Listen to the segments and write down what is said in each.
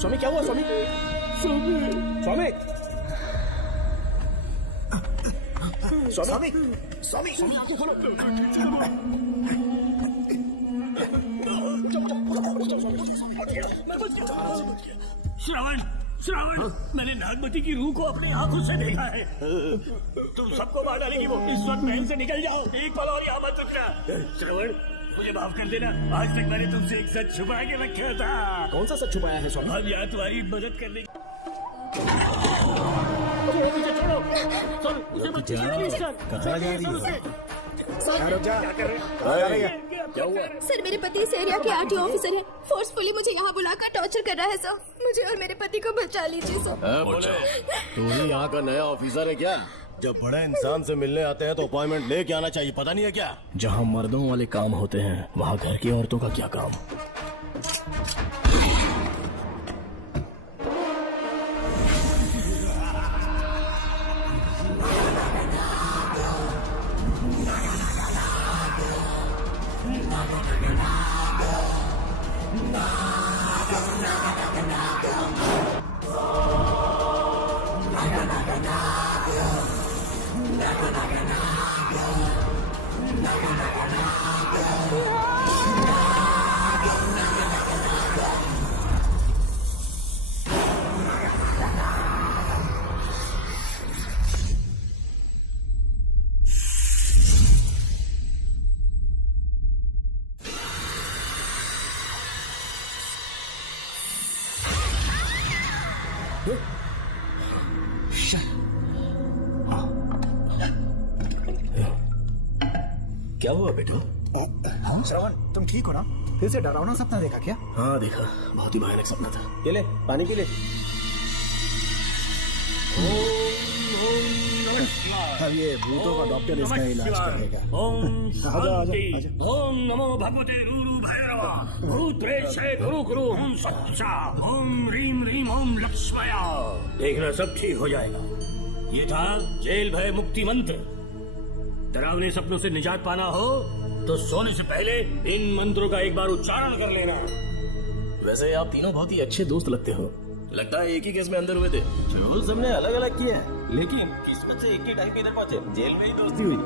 स्वामी क्या हुआ स्वामी? स्वामी स्वामी स्वामी स्वामी आंखें खोलो। श्रावण श्रावण, मैंने नागमती की रूह को अपनी आंखों से देखा है। तुम सबको मार डालेगी वो। इस वक्त महल से निकल जाओ, एक पल और यहाँ मत रुकना। श्रावण, मुझे माफ कर देना, आज तक मैंने तुमसे एक सच छुपा के रखा था। कौन सा सच छुपाया है स्वामी? हम यहाँ तुम्हारी मदद करने क्या हुआ? सर, मेरे पति इस एरिया के आरटीओ ऑफिसर हैं। फोर्सफुली मुझे यहाँ बुलाकर टॉर्चर कर रहा है सर। मुझे और मेरे पति को बचा लीजिए सर। तू ही यहाँ का नया ऑफिसर है क्या? जब बड़े इंसान से मिलने आते हैं तो अपॉइंटमेंट लेके आना चाहिए, पता नहीं है क्या? जहाँ मर्दों वाले काम होते हैं वहाँ घर की औरतों का क्या काम? क्या हुआ बेटू? हाँ श्रवण, तुम ठीक हो ना? फिर से डरावना सपना देखा क्या? हाँ देखा, बहुत ही भयानक सपना था। ये ले पानी पी ले। अब ये भूतों का डॉक्टर इसका इलाज करेगा। ओम शांति। ओम नमो भगवते रूरू भैरव भूत प्रेत गुरु गुरु ओम सच्चा ओम रीम रीम ओम लक्ष्मया। देखना सब ठीक हो जाएगा। ये था जेल भय मुक्ति मंत्र। डरावने सपनों से निजात पाना हो तो सोने से पहले इन मंत्रों का एक बार उच्चारण कर लेना। वैसे आप तीनों बहुत ही अच्छे दोस्त लगते हो। लगता है एक ही केस में अंदर हुए थे। जो सबने अलग अलग किया है, लेकिन किस्मत से एक ही टाइम पे इधर पहुंचे। जेल में ही दोस्ती हुई।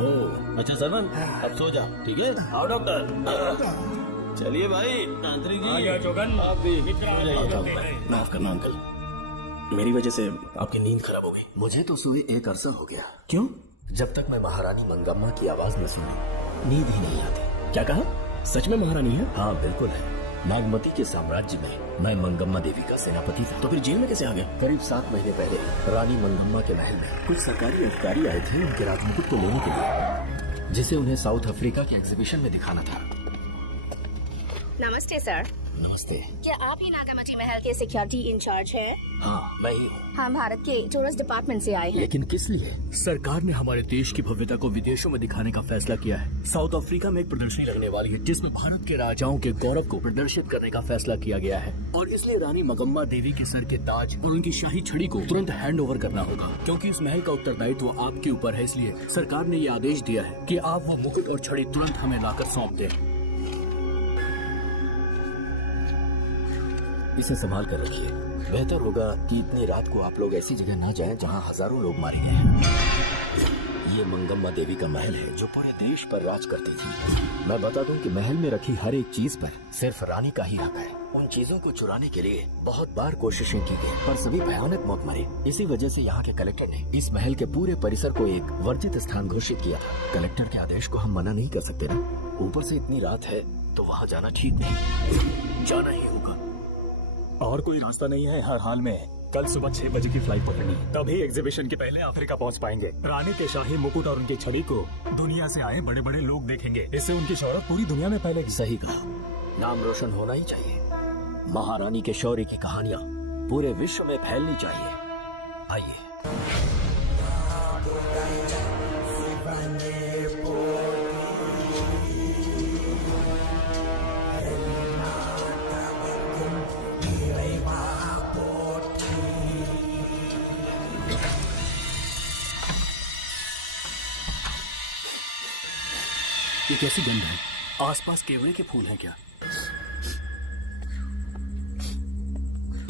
ओह अच्छा सरवन, अब सो जा, ठीक है? आओ डॉक्टर। चलिए भाई तांत्रिक जी। आजा जोगन, आप भी मित्र माफ करना अंकल, मेरी वजह से आपकी नींद खराब हो गई। मुझे तो सोए एक अरसा हो गया। क्यों? जब तक मैं महारानी मंगम्मा की आवाज न सुनी नींद ही नहीं आती। क्या कहा? सच में महारानी है? हाँ बिल्कुल है। नागमती के साम्राज्य में मैं मंगम्मा देवी का सेनापति था। तो फिर जेल में कैसे आ गया? करीब 7 महीने पहले रानी मंगम्मा के महल में कुछ सरकारी अधिकारी आए थे उनके राजमुकुट को लेने के लिए, जिसे उन्हें साउथ अफ्रीका के एग्जीबिशन में दिखाना था। नमस्ते सर। नमस्ते। क्या आप ही नागामती महल के सिक्योरिटी इंचार्ज हैं? हाँ मैं ही हूँ। हम भारत के टूरिस्ट डिपार्टमेंट से आए हैं। लेकिन किस लिए? सरकार ने हमारे देश की भव्यता को विदेशों में दिखाने का फैसला किया है। साउथ अफ्रीका में एक प्रदर्शनी लगने वाली है जिसमें भारत के राजाओं के गौरव को प्रदर्शित करने का फैसला किया गया है, और इसलिए रानी मंगम्मा देवी के सर के ताज और उनकी शाही छड़ी को तुरंत हैंड ओवर करना होगा। क्योंकि इस महल का उत्तरदायित्व आपके ऊपर है, इसलिए सरकार ने ये आदेश दिया है कि आप वो मुकुट और छड़ी तुरंत हमें लाकर सौंप दें। इसे संभाल कर रखिए। बेहतर होगा कि इतनी रात को आप लोग ऐसी जगह न जाएं जहां हजारों लोग मारे गए हैं। ये मंगम्मा देवी का महल है जो पूरे देश पर राज करती थी। मैं बता दूं कि महल में रखी हर एक चीज पर सिर्फ रानी का ही हक है। उन चीजों को चुराने के लिए बहुत बार कोशिशें की गई, पर सभी भयानक मौत मरे। इसी वजह से यहाँ के कलेक्टर ने इस महल के पूरे परिसर को एक वर्जित स्थान घोषित किया था। कलेक्टर के आदेश को हम मना नहीं कर सकते ना। ऊपर से इतनी रात है तो वहाँ जाना ठीक नहीं। जाना ही होगा। और कोई रास्ता नहीं है हर हाल में। कल सुबह 6 बजे की फ्लाइट पकड़नी है, तभी एग्जीबिशन के पहले अफ्रीका पहुंच पाएंगे। रानी के शाही मुकुट और उनकी छड़ी को दुनिया से आए बड़े बड़े लोग देखेंगे। इससे उनकी शोहरत पूरी दुनिया में फैलेगी। सही कहा, नाम रोशन होना ही चाहिए। महारानी के शौर्य की कहानियाँ पूरे विश्व में फैलनी चाहिए। आइए। ये कैसी गंध है? आसपास केवड़े के फूल हैं क्या?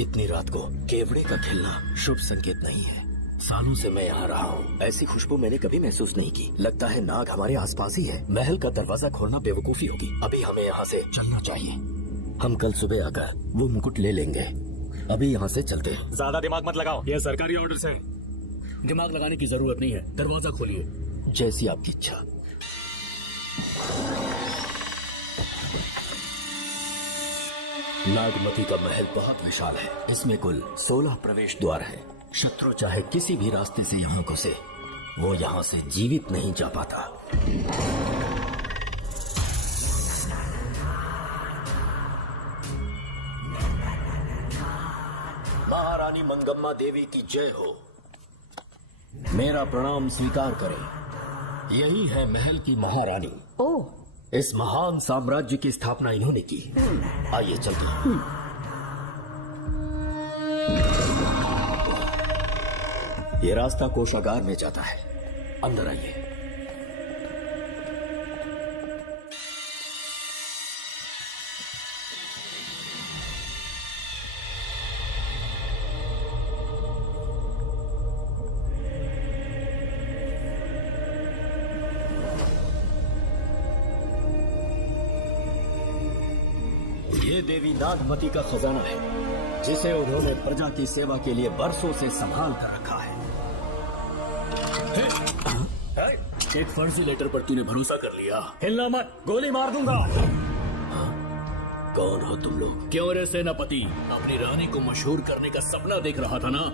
इतनी रात को केवड़े का खिलना शुभ संकेत नहीं है। सालों से मैं यहाँ रहा हूँ, ऐसी खुशबू मैंने कभी महसूस नहीं की। लगता है नाग हमारे आसपास ही है। महल का दरवाजा खोलना बेवकूफी होगी। अभी हमें यहाँ से चलना चाहिए। हम कल सुबह आकर वो मुकुट ले लेंगे। अभी यहाँ से चलते हैं। ज्यादा दिमाग मत लगाओ, ये सरकारी ऑर्डर है। दिमाग लगाने की जरूरत नहीं है। दरवाजा खोलिए। जैसी आपकी इच्छा। नागमती का महल बहुत विशाल है। इसमें कुल 16 प्रवेश द्वार है। शत्रु चाहे किसी भी रास्ते से यहाँ घुसे, वो यहाँ से जीवित नहीं जा पाता। महारानी मंगम्मा देवी की जय हो। मेरा प्रणाम स्वीकार करें। यही है महल की महारानी। ओह, इस महान साम्राज्य की स्थापना इन्होंने की। आइए चलते हैं। ये रास्ता कोषागार में जाता है। अंदर आइए। ये देवी नागमती का खजाना है, जिसे उन्होंने प्रजा की सेवा के लिए बरसों से संभाल कर रखा है। एक फर्जी लेटर पर तूने भरोसा कर लिया। हिलना मत, गोली मार दूंगा। कौन हो तुम लोग? क्यों रे सेनापति, अपनी रानी को मशहूर करने का सपना देख रहा था ना?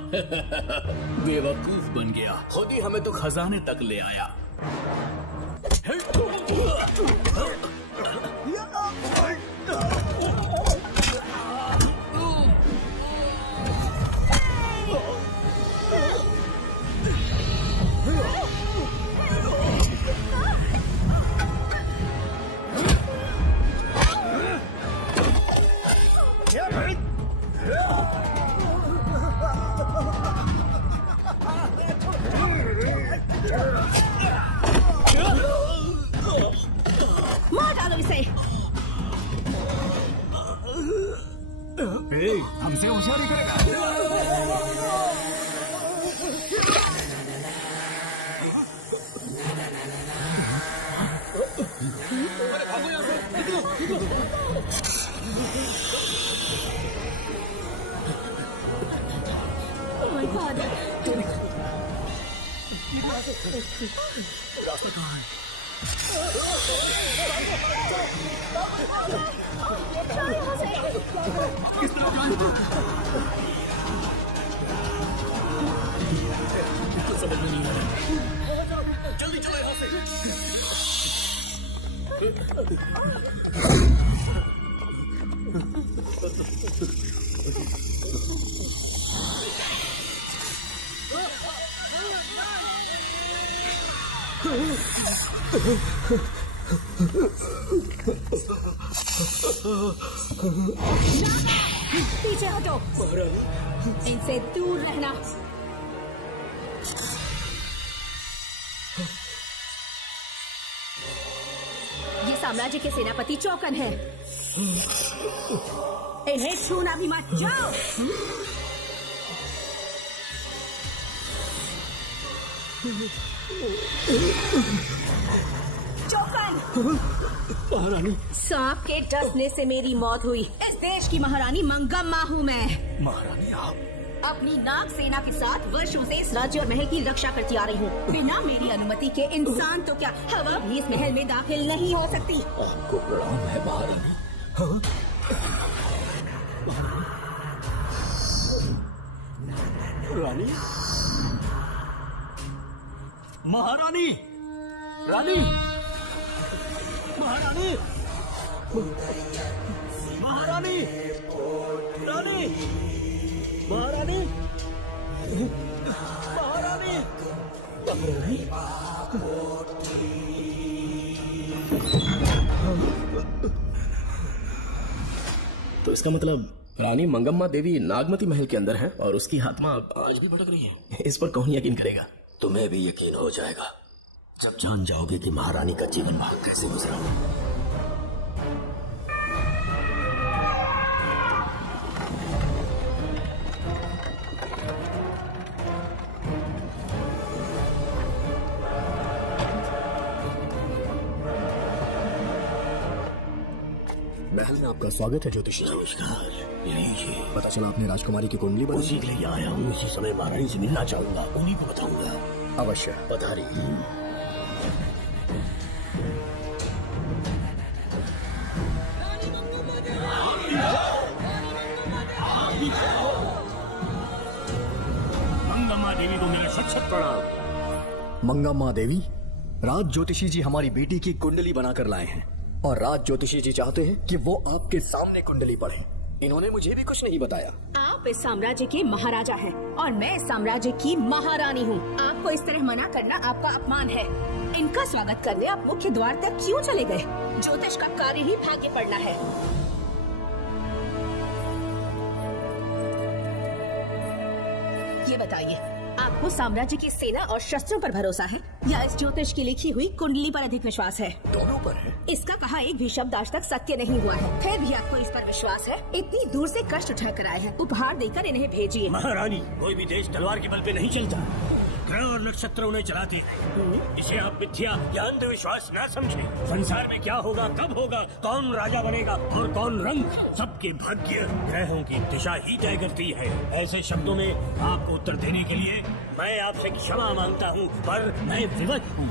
बेवकूफ बन गया। खुद ही हमें तो खजाने तक ले आया। मार डालो इसे। हमसे होशियारी करेगा। Oh my God! रास्ता कहाँ है? किस तरफ जाएं? कुछ समझ में नहीं आ रहा। जल्दी चलो यहाँ से। पीछे हटो। इनसे दूर रहना। ये साम्राज्य के सेनापति चौकन है। इन्हें छूना भी मत। जाओ। चौकन, सांप के डसने से मेरी मौत हुई। इस देश की महारानी मंगम्मा हूँ मैं। महारानी आप? अपनी नाग सेना के साथ वर्षों से इस राज्य और महल की रक्षा करती आ रही हूँ। बिना मेरी अनुमति के इंसान तो क्या हवा भी इस महल में दाखिल नहीं हो सकती। आपको प्रणाम है महारानी। रानी? महारानी? रानी? महारानी? महारानी? रानी? महारानी? महारानी? तो इसका मतलब रानी मंगम्मा देवी नागमती महल के अंदर है और उसकी आत्मा आज भी भटक रही है। इस पर कौन यकीन करेगा? तुम्हें भी यकीन हो जाएगा जब जान जाओगे कि महारानी का जीवन वहां कैसे गुजरा। महल में आपका स्वागत है ज्योतिषी। नमस्कार। लीजिए। पता चला आपने राजकुमारी की कुंडली बनाई। उसी के लिए आया हूँ। इसी समय महारानी से मिलना चाहूंगा, उन्हीं को बताऊंगा। अवश्य पधारिए। मंगम्मा देवी को मेरा शत शत प्रणाम। मंगम्मा देवी, राज ज्योतिषी जी हमारी बेटी की कुंडली बनाकर लाए हैं और राज ज्योतिषी जी चाहते हैं कि वो आपके सामने कुंडली पढ़े। इन्होंने मुझे भी कुछ नहीं बताया। आप इस साम्राज्य के महाराजा हैं और मैं इस साम्राज्य की महारानी हूँ। आपको इस तरह मना करना आपका अपमान है। इनका स्वागत करने आप मुख्य द्वार तक क्यों चले गए? ज्योतिष का कार्य ही भाग्य पढ़ना है। ये बताइए, आपको साम्राज्य की सेना और शस्त्रों पर भरोसा है या इस ज्योतिष की लिखी हुई कुंडली पर अधिक विश्वास है? दोनों पर है। इसका कहा एक भी शब्द आज तक सत्य नहीं हुआ है, फिर भी आपको इस पर विश्वास है? इतनी दूर से कष्ट उठा कर आए हैं, उपहार देकर इन्हें भेजिए। महारानी, कोई भी देश तलवार के बल पे नहीं चलता, ग्रह और नक्षत्र उन्हें चलाते हैं। इसे आप मिथ्या या अंधविश्वास न समझें। संसार में क्या होगा, कब होगा, कौन राजा बनेगा और कौन रंग, सबके भाग्य ग्रहों की दिशा ही तय करती है। ऐसे शब्दों में आपको उत्तर देने के लिए मैं आपसे क्षमा मांगता हूँ, पर मैं विवश हूँ।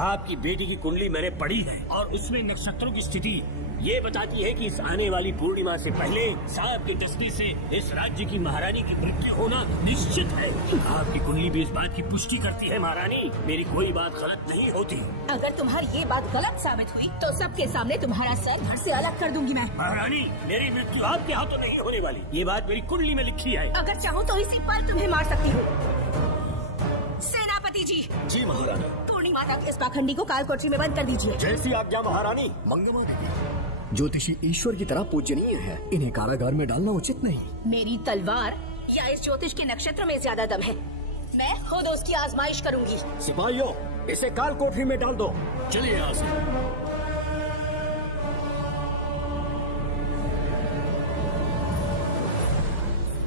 आपकी बेटी की कुंडली मैंने पढ़ी है और उसमें नक्षत्रों की स्थिति ये बताती है कि इस आने वाली पूर्णिमा से पहले सांप के डसने से इस राज्य की महारानी की मृत्यु होना निश्चित है। आपकी कुंडली भी इस बात की पुष्टि करती है। महारानी, मेरी कोई बात गलत नहीं होती। अगर तुम्हारी ये बात गलत साबित हुई तो सबके सामने तुम्हारा सर धड़ से अलग कर दूंगी मैं। महारानी, मेरी मृत्यु आपके हाथों नहीं होने वाली, ये बात मेरी कुंडली में लिखी है। अगर चाहूँ तो इसी पल तुम्हें मार सकती हूँ। सेनापति जी, जी महारानी। पूर्णिमा तक इस पाखंडी को काल कोठरी में बंद कर दीजिए। जैसी आज्ञा महारानी। मंगम्मा देवी, ज्योतिषी ईश्वर की तरह पूजनीय है, इन्हें कारागार में डालना उचित नहीं। मेरी तलवार या इस ज्योतिष के नक्षत्र में ज्यादा दम है। मैं खुद उसकी आजमाइश करूंगी। सिपाहियों, इसे काल कोठरी में डाल दो। चलिए यहाँ से।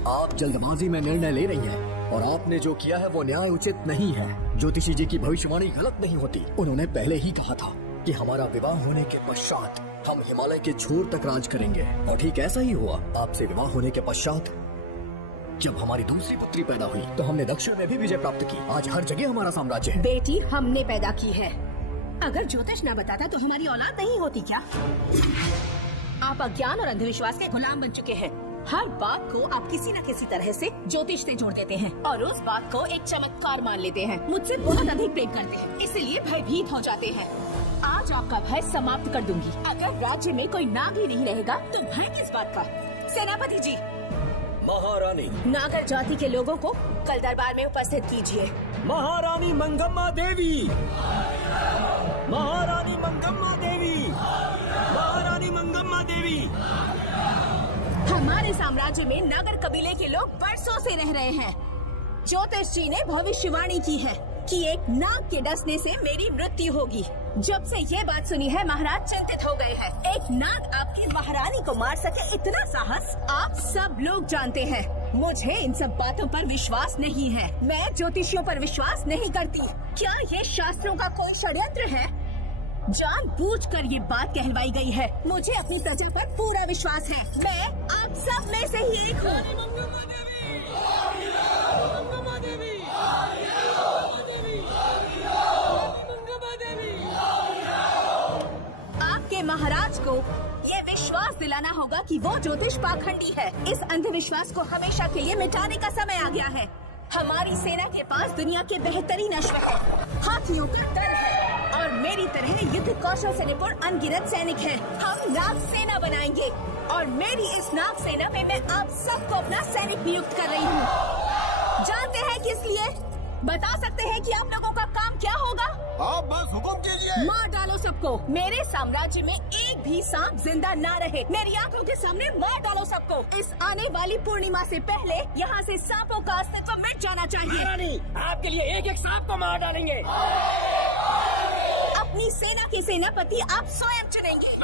आप जल्दबाजी में निर्णय ले रही हैं और आपने जो किया है वो न्याय उचित नहीं है। ज्योतिषी जी की भविष्यवाणी गलत नहीं होती। उन्होंने पहले ही कहा था कि हमारा विवाह होने के पश्चात हम हिमालय के छोर तक राज करेंगे और ठीक ऐसा ही हुआ। आपसे विवाह होने के पश्चात जब हमारी दूसरी पुत्री पैदा हुई तो हमने दक्षिण में भी विजय प्राप्त की। आज हर जगह हमारा साम्राज्य है। बेटी हमने पैदा की है। अगर ज्योतिष न बताता तो हमारी औलाद नहीं होती क्या? आप अज्ञान और अंधविश्वास के गुलाम बन चुके हैं। हर बात को आप किसी न किसी तरह से ज्योतिष से जोड़ देते हैं और उस बात को एक चमत्कार मान लेते हैं। मुझसे बहुत अधिक प्रेम करते हैं, इसलिए भयभीत हो जाते हैं। आज आपका भय समाप्त कर दूंगी। अगर राज्य में कोई नाग ही नहीं रहेगा तो भय किस बात का? सेनापति जी। महारानी। नागर जाति के लोगों को कल दरबार में उपस्थित कीजिए। महारानी मंगम्मा देवी, महारानी मंगम्मा देवी, महारानी मंगम्मा देवी। हमारे साम्राज्य में नागर कबीले के लोग बरसों से रह रहे हैं। ज्योतिष जी ने भविष्यवाणी की है कि एक नाग के डसने से मेरी मृत्यु होगी। जब से ये बात सुनी है महाराज चिंतित हो गए हैं। एक नाग आपकी एक महारानी को मार सके इतना साहस? आप सब लोग जानते हैं मुझे इन सब बातों पर विश्वास नहीं है। मैं ज्योतिषियों पर विश्वास नहीं करती। क्या ये शास्त्रों का कोई षड्यंत्र है? जानबूझकर ये बात कहलवाई गई है। मुझे अपनी प्रजा पर पूरा विश्वास है। मैं आप सब में से ही एक हूँ। आपके महाराज को ये विश्वास दिलाना होगा कि वो ज्योतिष पाखंडी है। इस अंधविश्वास को हमेशा के लिए मिटाने का समय आ गया है। हमारी सेना के पास दुनिया के बेहतरीन अश्व है, हाथियों का दल है और मेरी तरह युद्ध कौशल से निपुण अनगिनत सैनिक हैं। हम नाग सेना बनाएंगे और मेरी इस नाग सेना में मैं आप सबको अपना सैनिक नियुक्त कर रही हूँ। जानते हैं किस लिए? बता सकते हैं कि आप लोगों का काम क्या होगा? आप बस हुक्म कीजिए। मार डालो सबको। मेरे साम्राज्य में एक भी सांप जिंदा ना रहे। मेरी आंखों के सामने मार डालो सबको। इस आने वाली पूर्णिमा से पहले यहाँ से सांपों का अस्तित्व मिट जाना चाहिए। रानी, आपके लिए एक एक सांप को मार डालेंगे। अपनी सेना के सेनापति आप स्वयं चुनेंगे।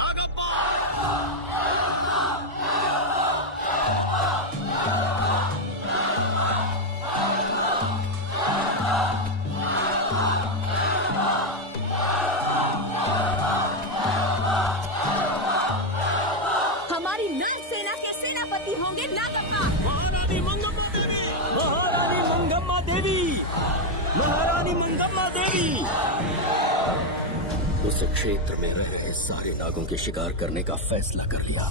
हमारी नाग सेना के सेनापति होंगे नागप्पा। महारानी मंगम्मा देवी, महारानी मंगम्मा देवी, महारानी मंगम्मा देवी। उस क्षेत्र में रह रहे सारे नागों के शिकार करने का फैसला कर लिया।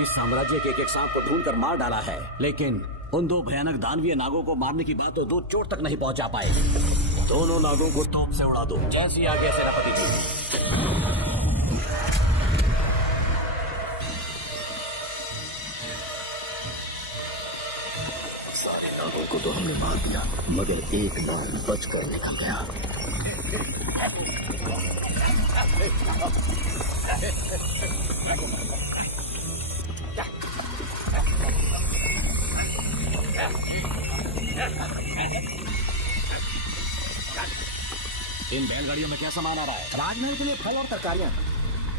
इस साम्राज्य के एक सांप को ढूंढकर मार डाला है, लेकिन उन दो भयानक दानवीय नागों को मारने की बात तो दो चोट तक नहीं पहुंचा पाएगी। दोनों नागों को तोप से उड़ा दो, जैसी आगे सेनापति जी। सारे नागों को तो हमने मार दिया, मगर एक नाग बचकर निकल गया। इन बैलगाड़ियों में क्या सामान आ रहा है? राजमहल के लिए फल और तरकारियां।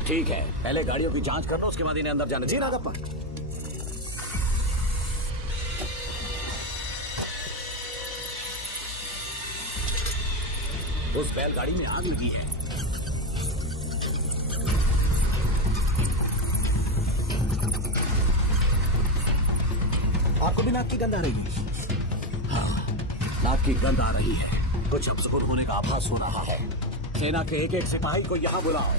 ठीक है, पहले गाड़ियों की जांच कर लो, उसके बाद इन्हें अंदर जाने जी देना। नागप्पा। उस बैलगाड़ी में आग लगी है। आपको भी नाक की गंध आ रही है? नाक की गंध आ रही है, कुछ अपशकुन होने का आभास हो रहा है। सेना के एक एक सिपाही को यहाँ बुलाओ,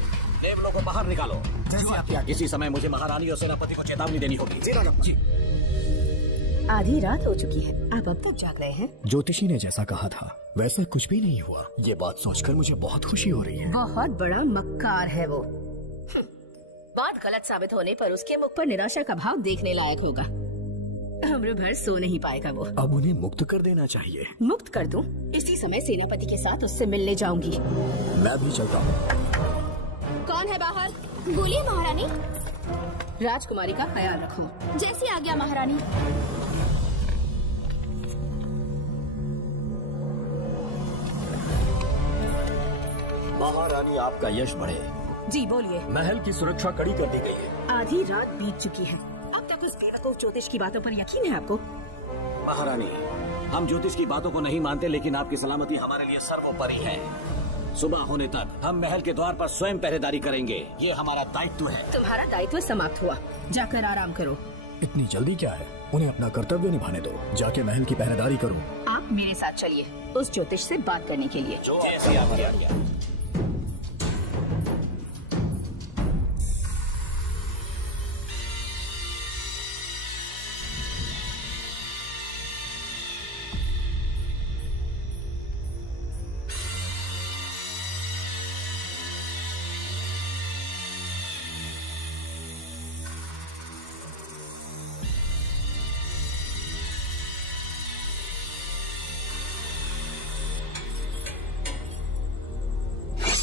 देवलों को बाहर निकालो। जैसे आप क्या इसी समय मुझे महारानी और सेनापति को चेतावनी देनी होगी। जी। आधी रात हो चुकी है, आप अब तक जाग रहे हैं। ज्योतिषी ने जैसा कहा था वैसा कुछ भी नहीं हुआ। ये बात सोचकर मुझे बहुत खुशी हो रही है। बहुत बड़ा मक्कार है वो। बात गलत साबित होने पर उसके मुख पर निराशा का भाव देखने लायक होगा। उम्र भर सो नहीं पाएगा वो। अब उन्हें मुक्त कर देना चाहिए। मुक्त कर दूं? इसी समय सेनापति के साथ उससे मिलने जाऊंगी। मैं भी चलता हूँ। कौन है बाहर? बोलिए महारानी। राजकुमारी का ख्याल रखो। जैसी आज्ञा महारानी। महारानी आपका यश बढ़े। जी बोलिए। महल की सुरक्षा कड़ी कर दी गई है। आधी रात बीत चुकी है, अब तक उस बेवकूफ ज्योतिष की बातों पर यकीन है आपको? महारानी, हम ज्योतिष की बातों को नहीं मानते, लेकिन आपकी सलामती हमारे लिए सर्वोपरि है। सुबह होने तक हम महल के द्वार पर स्वयं पहरेदारी करेंगे। ये हमारा दायित्व है। तुम्हारा दायित्व समाप्त हुआ, जाकर आराम करो। इतनी जल्दी क्या है? उन्हें अपना कर्तव्य निभाने दो। जाके महल की पहरेदारी करो। आप मेरे साथ चलिए उस ज्योतिष से बात करने के लिए। जो ऐसी आपकी आज्ञा।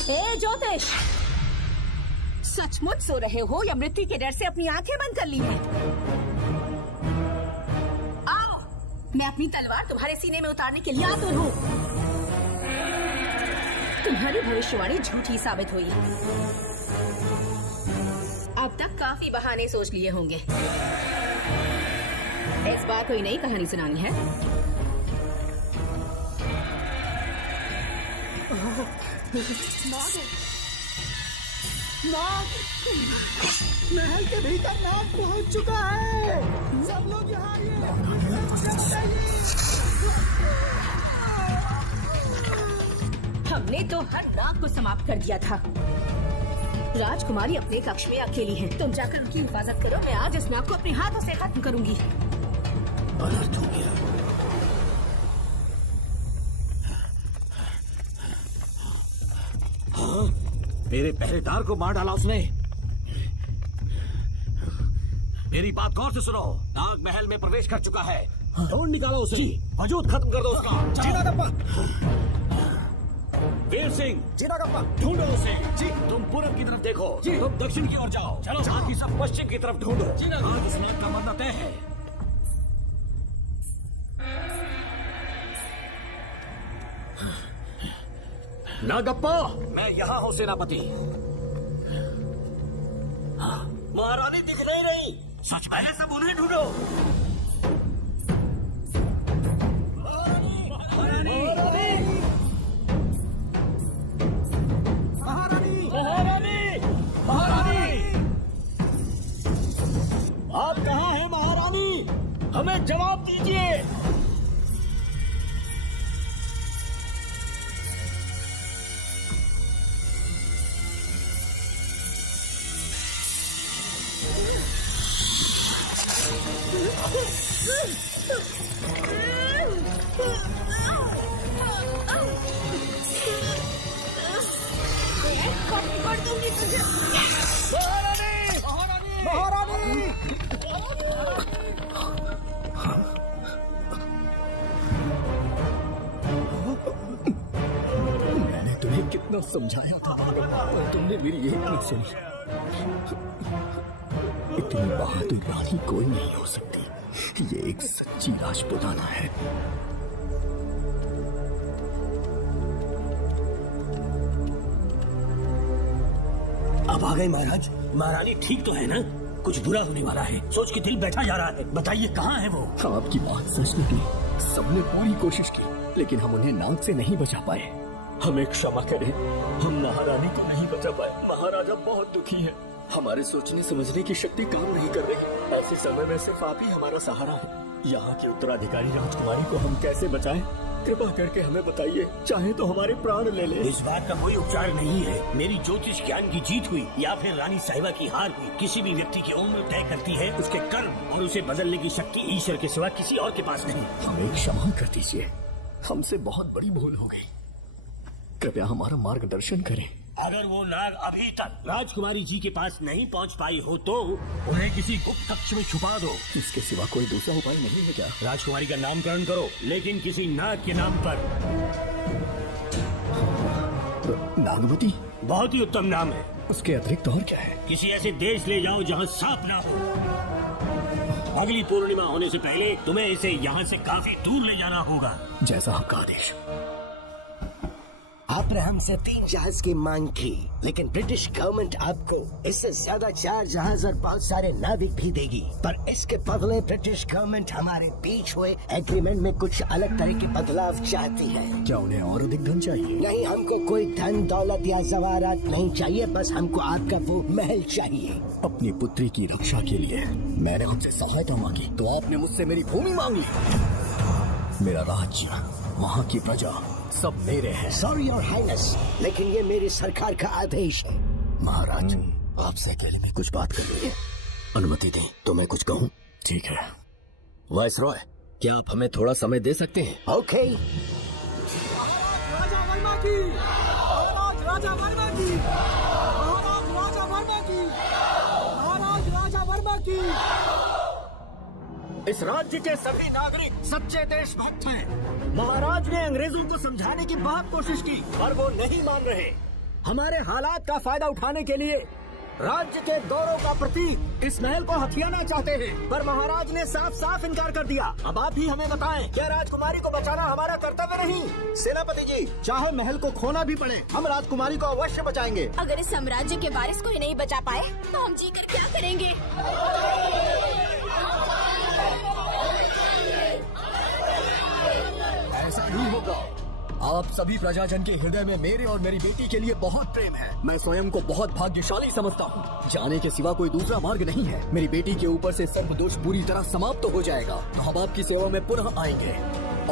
ए ज्योतिष, सचमुच सो रहे हो या मृत्यु के डर से अपनी आंखें बंद कर ली हैं? आओ, मैं अपनी तलवार तुम्हारे सीने में उतारने के लिए आतुर हूँ। तुम्हारी भविष्यवाणी झूठी साबित हुई। अब तक काफी बहाने सोच लिए होंगे। इस बार कोई नई कहानी सुनानी है? महल के भीतर नाग पहुंच चुका है। सब लोग यहाँ आइए। हमने तो हर नाग को समाप्त कर दिया था। राजकुमारी अपने कक्ष में अकेली है। तुम जाकर उनकी हिफाजत करो। मैं आज इस नाग को अपने हाथों से खत्म करूंगी। अनर्थ हो गया। हाँ? मेरे पहरेदार को मार डाला उसने। मेरी बात गौर से सुनो। नाग महल में प्रवेश कर चुका है। ढूंढ निकालो उसे। जी। वजूद खत्म कर दो उसका। जीना गप्पा। वीर सिंह, जीना गप्पा। ढूंढो उसे। जी। तुम पूरब की तरफ देखो। जी। तुम दक्षिण की ओर जाओ। चलो। बाकी सब पश्चिम की तरफ ढूंढो। आज इस नाग का मरना तय है। नागप्पा, मैं यहाँ हूँ सेनापति। महारानी दिख नहीं रही। सच पहले सब उन्हें ढूंढो। आप कहाँ हैं महारानी? हमें जवाब दीजिए। मैंने तुम्हें कितना समझाया था पर तुमने मेरी एक नहीं सुनी। इतनी बहादुर रानी कोई नहीं हो सकती। ये एक सच्ची राजपुताना है। अब आ गए महाराज। महारानी ठीक तो है ना? कुछ बुरा होने वाला है, सोच के दिल बैठा जा रहा है। बताइए कहाँ है वो? आपकी बात सच निकली। सबने पूरी कोशिश की लेकिन हम उन्हें नाग से नहीं बचा पाए। हमें क्षमा करें, हम महारानी को नहीं बचा पाए। महाराजा बहुत दुखी है। हमारे सोचने समझने की शक्ति काम नहीं कर रही। ऐसे समय में सिर्फ आप ही हमारा सहारा है। यहाँ की उत्तराधिकारी राजकुमारी को हम कैसे बचाएं? कृपा करके हमें बताइए, चाहे तो हमारे प्राण ले ले। इस बात का कोई उपचार नहीं है। मेरी ज्योतिष ज्ञान की जीत हुई या फिर रानी साहिबा की हार हुई। किसी भी व्यक्ति की उम्र तय करती है उसके कर्म, और उसे बदलने की शक्ति ईश्वर के सिवा किसी और के पास नहीं। हमें क्षमा कर दीजिए, हमसे बहुत बड़ी भूल हो गई। कृपया हमारा मार्गदर्शन करें। अगर वो नाग अभी तक राजकुमारी जी के पास नहीं पहुंच पाई हो तो उन्हें किसी गुप्त कक्ष में छुपा दो। इसके सिवा कोई दूसरा उपाय नहीं है क्या? राजकुमारी का नामकरण करो, लेकिन किसी नाग के नाम पर। नागवती बहुत ही उत्तम नाम है। उसके अतिरिक्त और क्या है? किसी ऐसे देश ले जाओ जहाँ सांप ना हो। अगली पूर्णिमा होने से पहले तुम्हें इसे यहाँ से काफी दूर ले जाना होगा। जैसा आपका आदेश। आपने हमसे 3 जहाज की मांग की, लेकिन ब्रिटिश गवर्नमेंट आपको इससे ज्यादा 4 जहाज और बहुत सारे नाविक भी देगी। पर इसके बदले ब्रिटिश गवर्नमेंट हमारे बीच हुए एग्रीमेंट में कुछ अलग तरह के बदलाव चाहती है। क्या उन्हें और अधिक धन चाहिए? नहीं, हमको कोई धन दौलत या जवाहरात नहीं चाहिए, बस हमको आपका वो महल चाहिए। अपनी पुत्री की रक्षा के लिए मैंने उनसे सहायता मांगी तो आपने मुझसे मेरी भूमि मांगी। मेरा राज्य, वहाँ की प्रजा सब मेरे हैं। सॉरी योर हाइनेस, लेकिन ये मेरी सरकार का आदेश है। महाराज, आपसे अकेले में कुछ बात करनी है। अनुमति दें तो मैं कुछ कहूँ? ठीक है। वाइसरॉय, क्या आप हमें थोड़ा समय दे सकते हैं? ओके। राजा वर्मा की, महाराज राजा वर्मा की, महाराज राजा वर्मा की, महाराज राजा वर्मा की। इस राज्य के सभी नागरिक सच्चे देशभक्त हैं। महाराज ने अंग्रेजों को समझाने की बहुत कोशिश की, पर वो नहीं मान रहे। हमारे हालात का फायदा उठाने के लिए राज्य के गौरव का प्रतीक इस महल को हथियाना चाहते हैं, पर महाराज ने साफ साफ इनकार कर दिया। अब आप ही हमें बताएं, क्या राजकुमारी को बचाना हमारा कर्तव्य नहीं? सेनापति जी, चाहे महल को खोना भी पड़े, हम राजकुमारी को अवश्य बचाएंगे। अगर इस साम्राज्य के वारिस को ही नहीं बचा पाए तो हम जीकर क्या करेंगे? ऐसा नहीं होगा। आप सभी प्रजाजन के हृदय में मेरे और मेरी बेटी के लिए बहुत प्रेम है। मैं स्वयं को बहुत भाग्यशाली समझता हूँ। जाने के सिवा कोई दूसरा मार्ग नहीं है। मेरी बेटी के ऊपर से सर्प दोष पूरी तरह समाप्त हो जाएगा। हम आपकी सेवा में पुनः आएंगे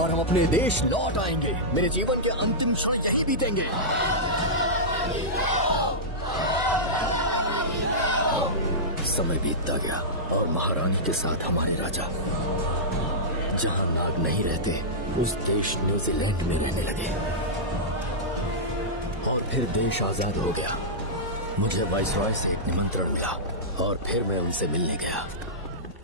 और हम अपने देश लौट आएंगे। मेरे जीवन के अंतिम क्षण यही बीतेंगे। समय बीतता गया और महारानी के साथ हमारे राजा, जहाँ नाग नहीं रहते उस देश न्यूजीलैंड में रहने लगे और फिर देश आजाद हो गया। मुझे वाइसरॉय से एक निमंत्रण मिला और फिर मैं उनसे मिलने गया।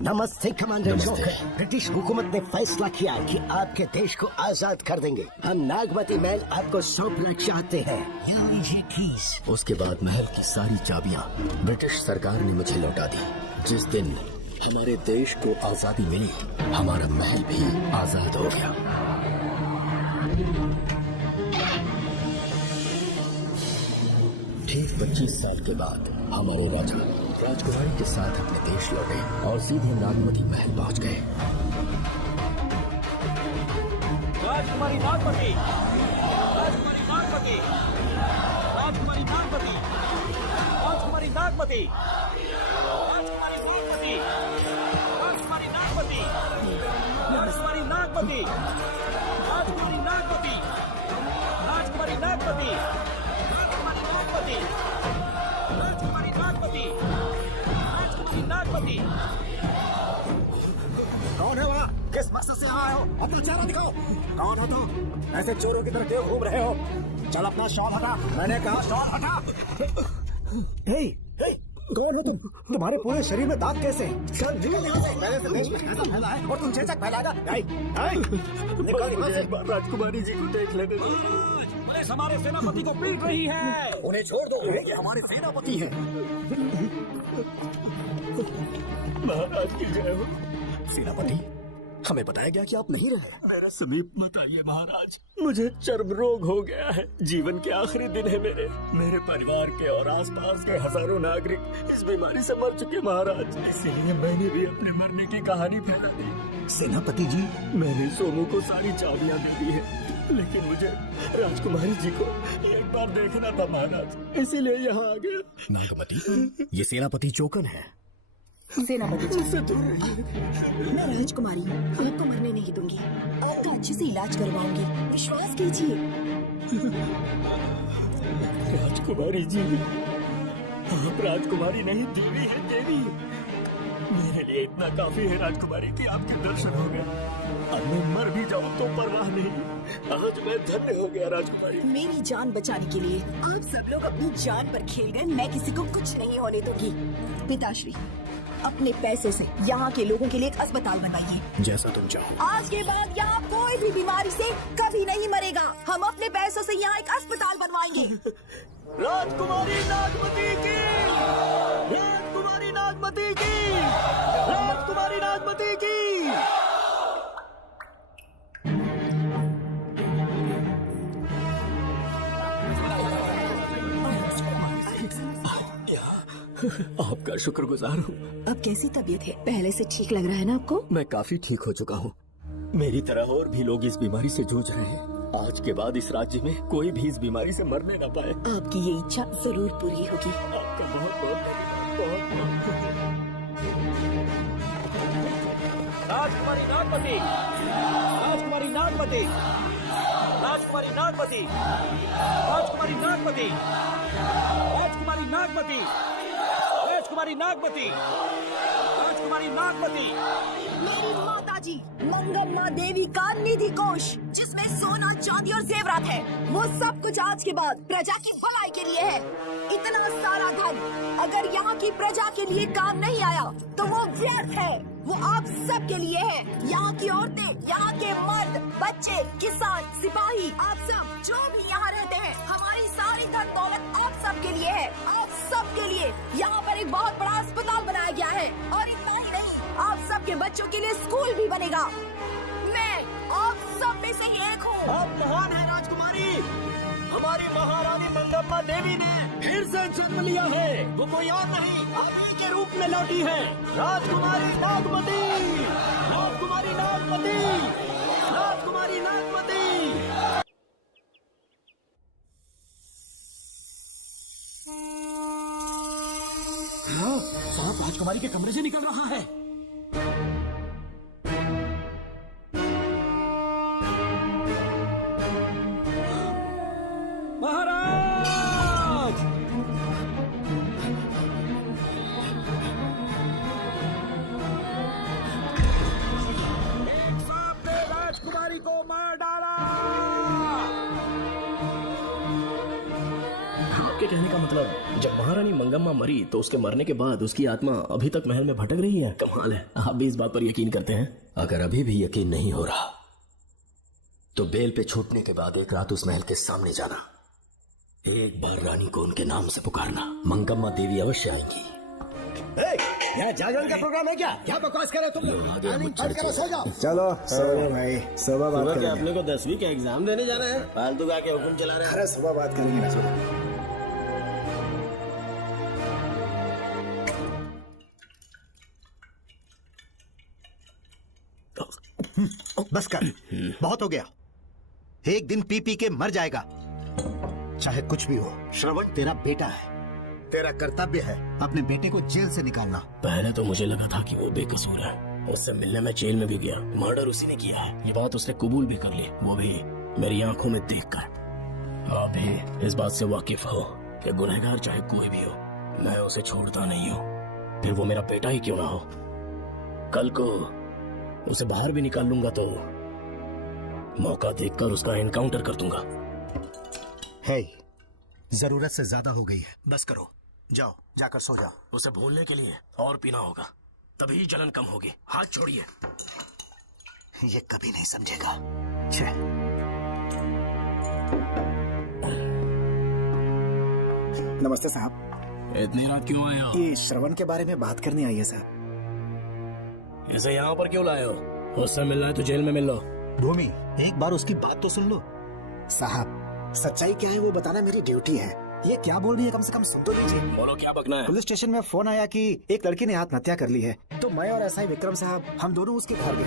नमस्ते कमांडर नमस्ते। जोकर। ब्रिटिश हुकूमत ने फैसला किया कि आपके देश को आजाद कर देंगे। हम नागवती महल आपको सौंपना चाहते हैं। ये लीजिए कीज। उसके बाद महल की सारी चाबियां ब्रिटिश सरकार ने मुझे लौटा दी। जिस दिन हमारे देश को आजादी मिली, हमारा महल भी आजाद हो गया। ठीक 25 साल के बाद हमारे राजा राजकुमारी के साथ अपने देश लौटे और सीधे नागवती महल पहुंच गए। राजकुमारी नागवती, राजकुमारी नागवती, राजकुमारी नागवती, राजकुमारी नागवती, राजकुमारी नागवती, राजकुमारी नागवती, राजकुमारी नागवती, राजकुमारी नागवती, राजकुमारी नागवती, राजकुमारी नागवती, राजकुमारी नागवती, राजकुमारी नागवती। कौन है वहाँ? किस मकसद से आए हो? अपना चेहरा दिखाओ। कौन हो तुम? ऐसे चोरों की तरह क्यों घूम रहे हो? चल अपना शॉल हटा। मैंने कहा शॉल हटा। हे, हे, कौन हो तुम? तुम्हारे पूरे शरीर में दाग कैसे? चल निकल यहाँ से। पहले से देश में कैसा फैला है और तुम चेचक फैलाएगा? निकल यहाँ से। राजकुमारी जी को देख लेने दो। पुलिस हमारे सेनापति को पीट रही है। उन्हें छोड़ दो, ये हमारे सेनापति हैं। महाराज की जय हो। सेनापति, हमें बताया गया कि आप नहीं रहे। मेरा समीप मत आइए महाराज, मुझे चर्म रोग हो गया है। जीवन के आखिरी दिन है मेरे परिवार के और आसपास के हजारों नागरिक इस बीमारी से मर चुके महाराज। इसीलिए मैंने भी अपने मरने की कहानी फैला दी। सेनापति जी, मैंने सोमू को सारी चाबियां दे दी है। लेकिन मुझे राजकुमारी जी को एक बार देखना था महाराज, इसीलिए यहाँ आ गया। नागमती, ये सेनापति चोकन है। सेनापति जी, मुझसे दूर रहिए। मैं राजकुमारी आपको मरने नहीं दूंगी, आपका अच्छे से इलाज करवाऊंगी, विश्वास कीजिए। राजकुमारी जी, आप राजकुमारी नहीं देवी है, देवी। मेरे लिए इतना काफी है राजकुमारी कि आपके दर्शन हो गए। अब मैं मर भी जाऊं तो परवाह नहीं, आज मैं धन्य हो गया राजकुमारी। मेरी जान बचाने के लिए आप सब लोग अपनी जान पर खेल गए, मैं किसी को कुछ नहीं होने दूंगी। पिताश्री, अपने पैसे से यहाँ के लोगों के लिए एक अस्पताल बनवाइए। जैसा तुम चाहो। आज के बाद यहाँ कोई भी बीमारी से कभी नहीं मरेगा। हम अपने पैसों से यहाँ एक अस्पताल बनवाएंगे। राजकुमारी नागमती की, राजकुमारी नागमती की, राजकुमारी नागमती की। आपका शुक्रगुजार हूँ। अब कैसी तबीयत है? पहले से ठीक लग रहा है ना आपको? मैं काफी ठीक हो चुका हूँ। मेरी तरह और भी लोग इस बीमारी से जूझ रहे हैं। आज के बाद इस राज्य में कोई भी इस बीमारी से मरने न पाए। आपकी ये इच्छा जरूर पूरी होगी। आपका बहुत बहुत बहुत राजकुमारी नागमती, राजकुमारी नागमती, राजकुमारी नागमती, राजकुमारी नागमती, राजकुमारी नागमती, राजकुमारी नागमती, राजकुमारी नागमती। मेरी माता जी मंगम्मा देवी का निधि कोष, जिसमें सोना, चांदी और जेवरात है, वो सब कुछ आज के बाद प्रजा की भलाई के लिए है। इतना सारा धन अगर यहाँ की प्रजा के लिए काम नहीं आया तो वो व्यर्थ है। वो आप सब के लिए है। यहाँ की औरतें, यहाँ के मर्द, बच्चे, किसान, सिपाही, आप सब जो भी यहाँ रहते हैं, हमारी सारी धन दौलत आप सब के लिए है। आप सब के लिए यहाँ पर एक बहुत बड़ा अस्पताल बनाया गया है, और इतना ही नहीं, आप सब के बच्चों के लिए स्कूल भी बनेगा। मैं आप सब में से ही एक हूँ। आप महान है राजकुमारी। हमारी महारानी मंगम्मा देवी ने फिर से जन्म लिया है। वो कोई और नहीं, आप ही के रूप में लौटी है। राजकुमारी नागमती, राजकुमारी नागमती, राजकुमारी नागमती। सांप राजकुमारी के कमरे से निकल रहा है। महाराज, एक सांप ने राजकुमारी को मार डाला। आपके कहने का मतलब, जब महारानी मंगम्मा मरी तो उसके मरने के बाद उसकी आत्मा अभी तक महल में भटक रही है? कमाल है, आप भी इस बात पर यकीन करते हैं? अगर अभी भी यकीन नहीं हो रहा तो बेल पे छूटने के बाद एक रात उस महल के सामने जाना, एक बार रानी को उनके नाम से पुकारना, मंगम्मा देवी अवश्य आएंगी। यहाँ जागरण का प्रोग्राम है क्या? क्या बकवास कर रहे हो तुम लोग? बंद करो, सो जाओ। चलो सुबह भाई, सुबह बात करेंगे। अपने को 10वीं का एग्जाम देने जाना है, फालतू का के हुक्म चला रहे हैं। अरे सुबह बात करेंगे ना सुबह। बस कर, बहुत हो गया। एक दिन पी पी के मर जाएगा, चाहे कुछ भी हो। श्रवण तेरा बेटा है, तेरा कर्तव्य है अपने बेटे को जेल से निकालना। पहले तो मुझे लगा था कि वो बेकसूर है, उससे मिलने में जेल में भी गया, मर्डर उसी ने किया है, ये बात उसने कबूल भी कर ली, वो भी मेरी आंखों में देखकर। आप भी इस बात से वाकिफ हो कि गुनहगार चाहे कोई भी हो, मैं उसे छोड़ता नहीं हूँ, फिर वो मेरा बेटा ही क्यों ना हो। कल को उसे बाहर भी निकाल लूंगा तो मौका देखकर उसका एनकाउंटर कर दूंगा। है, जरूरत से ज्यादा हो गई है, बस करो, जाओ, जाकर सो जाओ। उसे भूलने के लिए और पीना होगा, तभी जलन कम होगी। हाथ छोड़िए। ये कभी नहीं समझेगा। छे। नमस्ते साहब। इतनी रात क्यों आए हो? ये श्रवण के बारे में बात करने आई है साहब। इसे यहाँ पर क्यों लाए हो? उससे मिलना है तो जेल में मिल लो। भूमि, एक बार उसकी बात तो सुन लो। साहब, सच्चाई क्या है वो बताना मेरी ड्यूटी है। ये क्या बोल रही है, कम से कम सुन तो लीजिए। बोलो, क्या बकना है? पुलिस स्टेशन में फोन आया कि एक लड़की ने आत्महत्या कर ली है, तो मैं और एसआई विक्रम साहब हम दोनों उसके घर गए।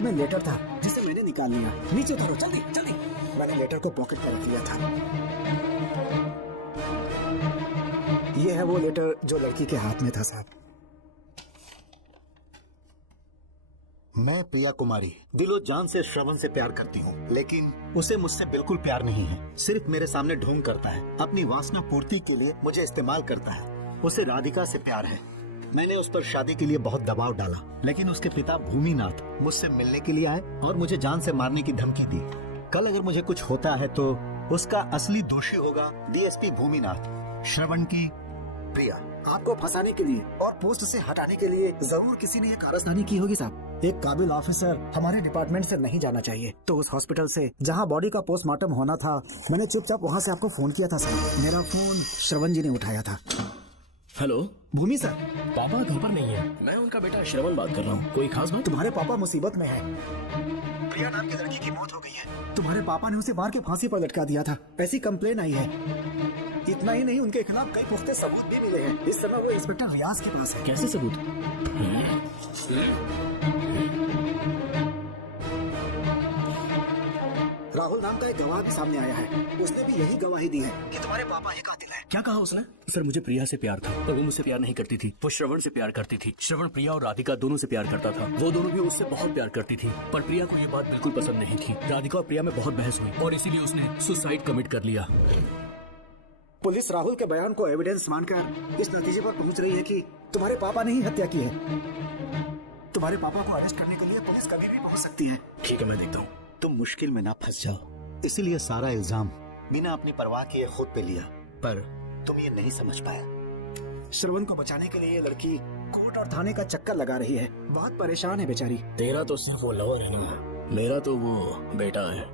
हाथ में लेटर था जिसे मैंने निकाल लिया। नीचे उतारो, जल्दी जल्दी। मैंने लेटर को पॉकेट में रख लिया था। ये है वो लेटर जो लड़की के हाथ में था साहब। मैं प्रिया कुमारी दिलो जान से श्रवण से प्यार करती हूँ, लेकिन उसे मुझसे बिल्कुल प्यार नहीं है। सिर्फ मेरे सामने ढोंग करता है, अपनी वासना पूर्ति के लिए मुझे इस्तेमाल करता है। उसे राधिका से प्यार है। मैंने उस पर शादी के लिए बहुत दबाव डाला, लेकिन उसके पिता भूमिनाथ मुझसे मिलने के लिए आए और मुझे जान से मारने की धमकी दी। कल अगर मुझे कुछ होता है तो उसका असली दोषी होगा डीएसपी भूमिनाथ। श्रवण की प्रिया। आपको फंसाने के लिए और पोस्ट से हटाने के लिए जरूर किसी ने ये कारस्तानी की होगी साहब। एक काबिल ऑफिसर हमारे डिपार्टमेंट से नहीं जाना चाहिए। तो उस हॉस्पिटल से जहां बॉडी का पोस्टमार्टम होना था, मैंने चुपचाप वहां से आपको फोन किया था साहब। मेरा फोन श्रवण जी ने उठाया था। हेलो भूमि सर, पापा घर पर नहीं है। मैं उनका बेटा श्रवण बात कर रहा हूँ। कोई खास बात? तुम्हारे पापा मुसीबत में है। प्रिया नाम की लड़की की मौत हो गई है। तुम्हारे पापा ने उसे मार के फांसी पर लटका दिया था, ऐसी कंप्लेन आई है। इतना ही नहीं, उनके खिलाफ कई पुख्ते सबूत भी मिले हैं। इस समय वो इंस्पेक्टर रियाज के पास है। कैसे सबूत? राहुल नाम का एक गवाह भी सामने आया है। उसने भी यही गवाही दी है कि तुम्हारे पापा ही कातिल है। क्या कहा उसने? सर मुझे प्रिया से प्यार था, पर वो मुझसे प्यार नहीं करती थी। वो श्रवण से प्यार करती थी। श्रवण प्रिया और राधिका दोनों से प्यार करता था। वो दोनों भी उससे बहुत प्यार करती थी, पर प्रिया को ये बात बिल्कुल पसंद नहीं थी। राधिका और प्रिया में बहुत बहस हुई और इसीलिए उसने सुसाइड कमिट कर लिया। पुलिस राहुल के बयान को एविडेंस मानकर इस नतीजे पर पहुंच रही है कि तुम्हारे पापा ने ही हत्या की है। तुम्हारे पापा को अरेस्ट करने के लिए पुलिस कभी भी पहुंच सकती है। ठीक है, मैं देखता हूँ। तुम मुश्किल में ना फंस जाओ, इसीलिए सारा इल्जाम बिना अपनी परवाह किए खुद पे लिया, पर तुम ये नहीं समझ पाया। श्रवण को बचाने के लिए ये लड़की कोर्ट और थाने का चक्कर लगा रही है। बहुत परेशान है बेचारी। तेरा तो सिर्फ वो लवर है ना, मेरा तो वो बेटा है।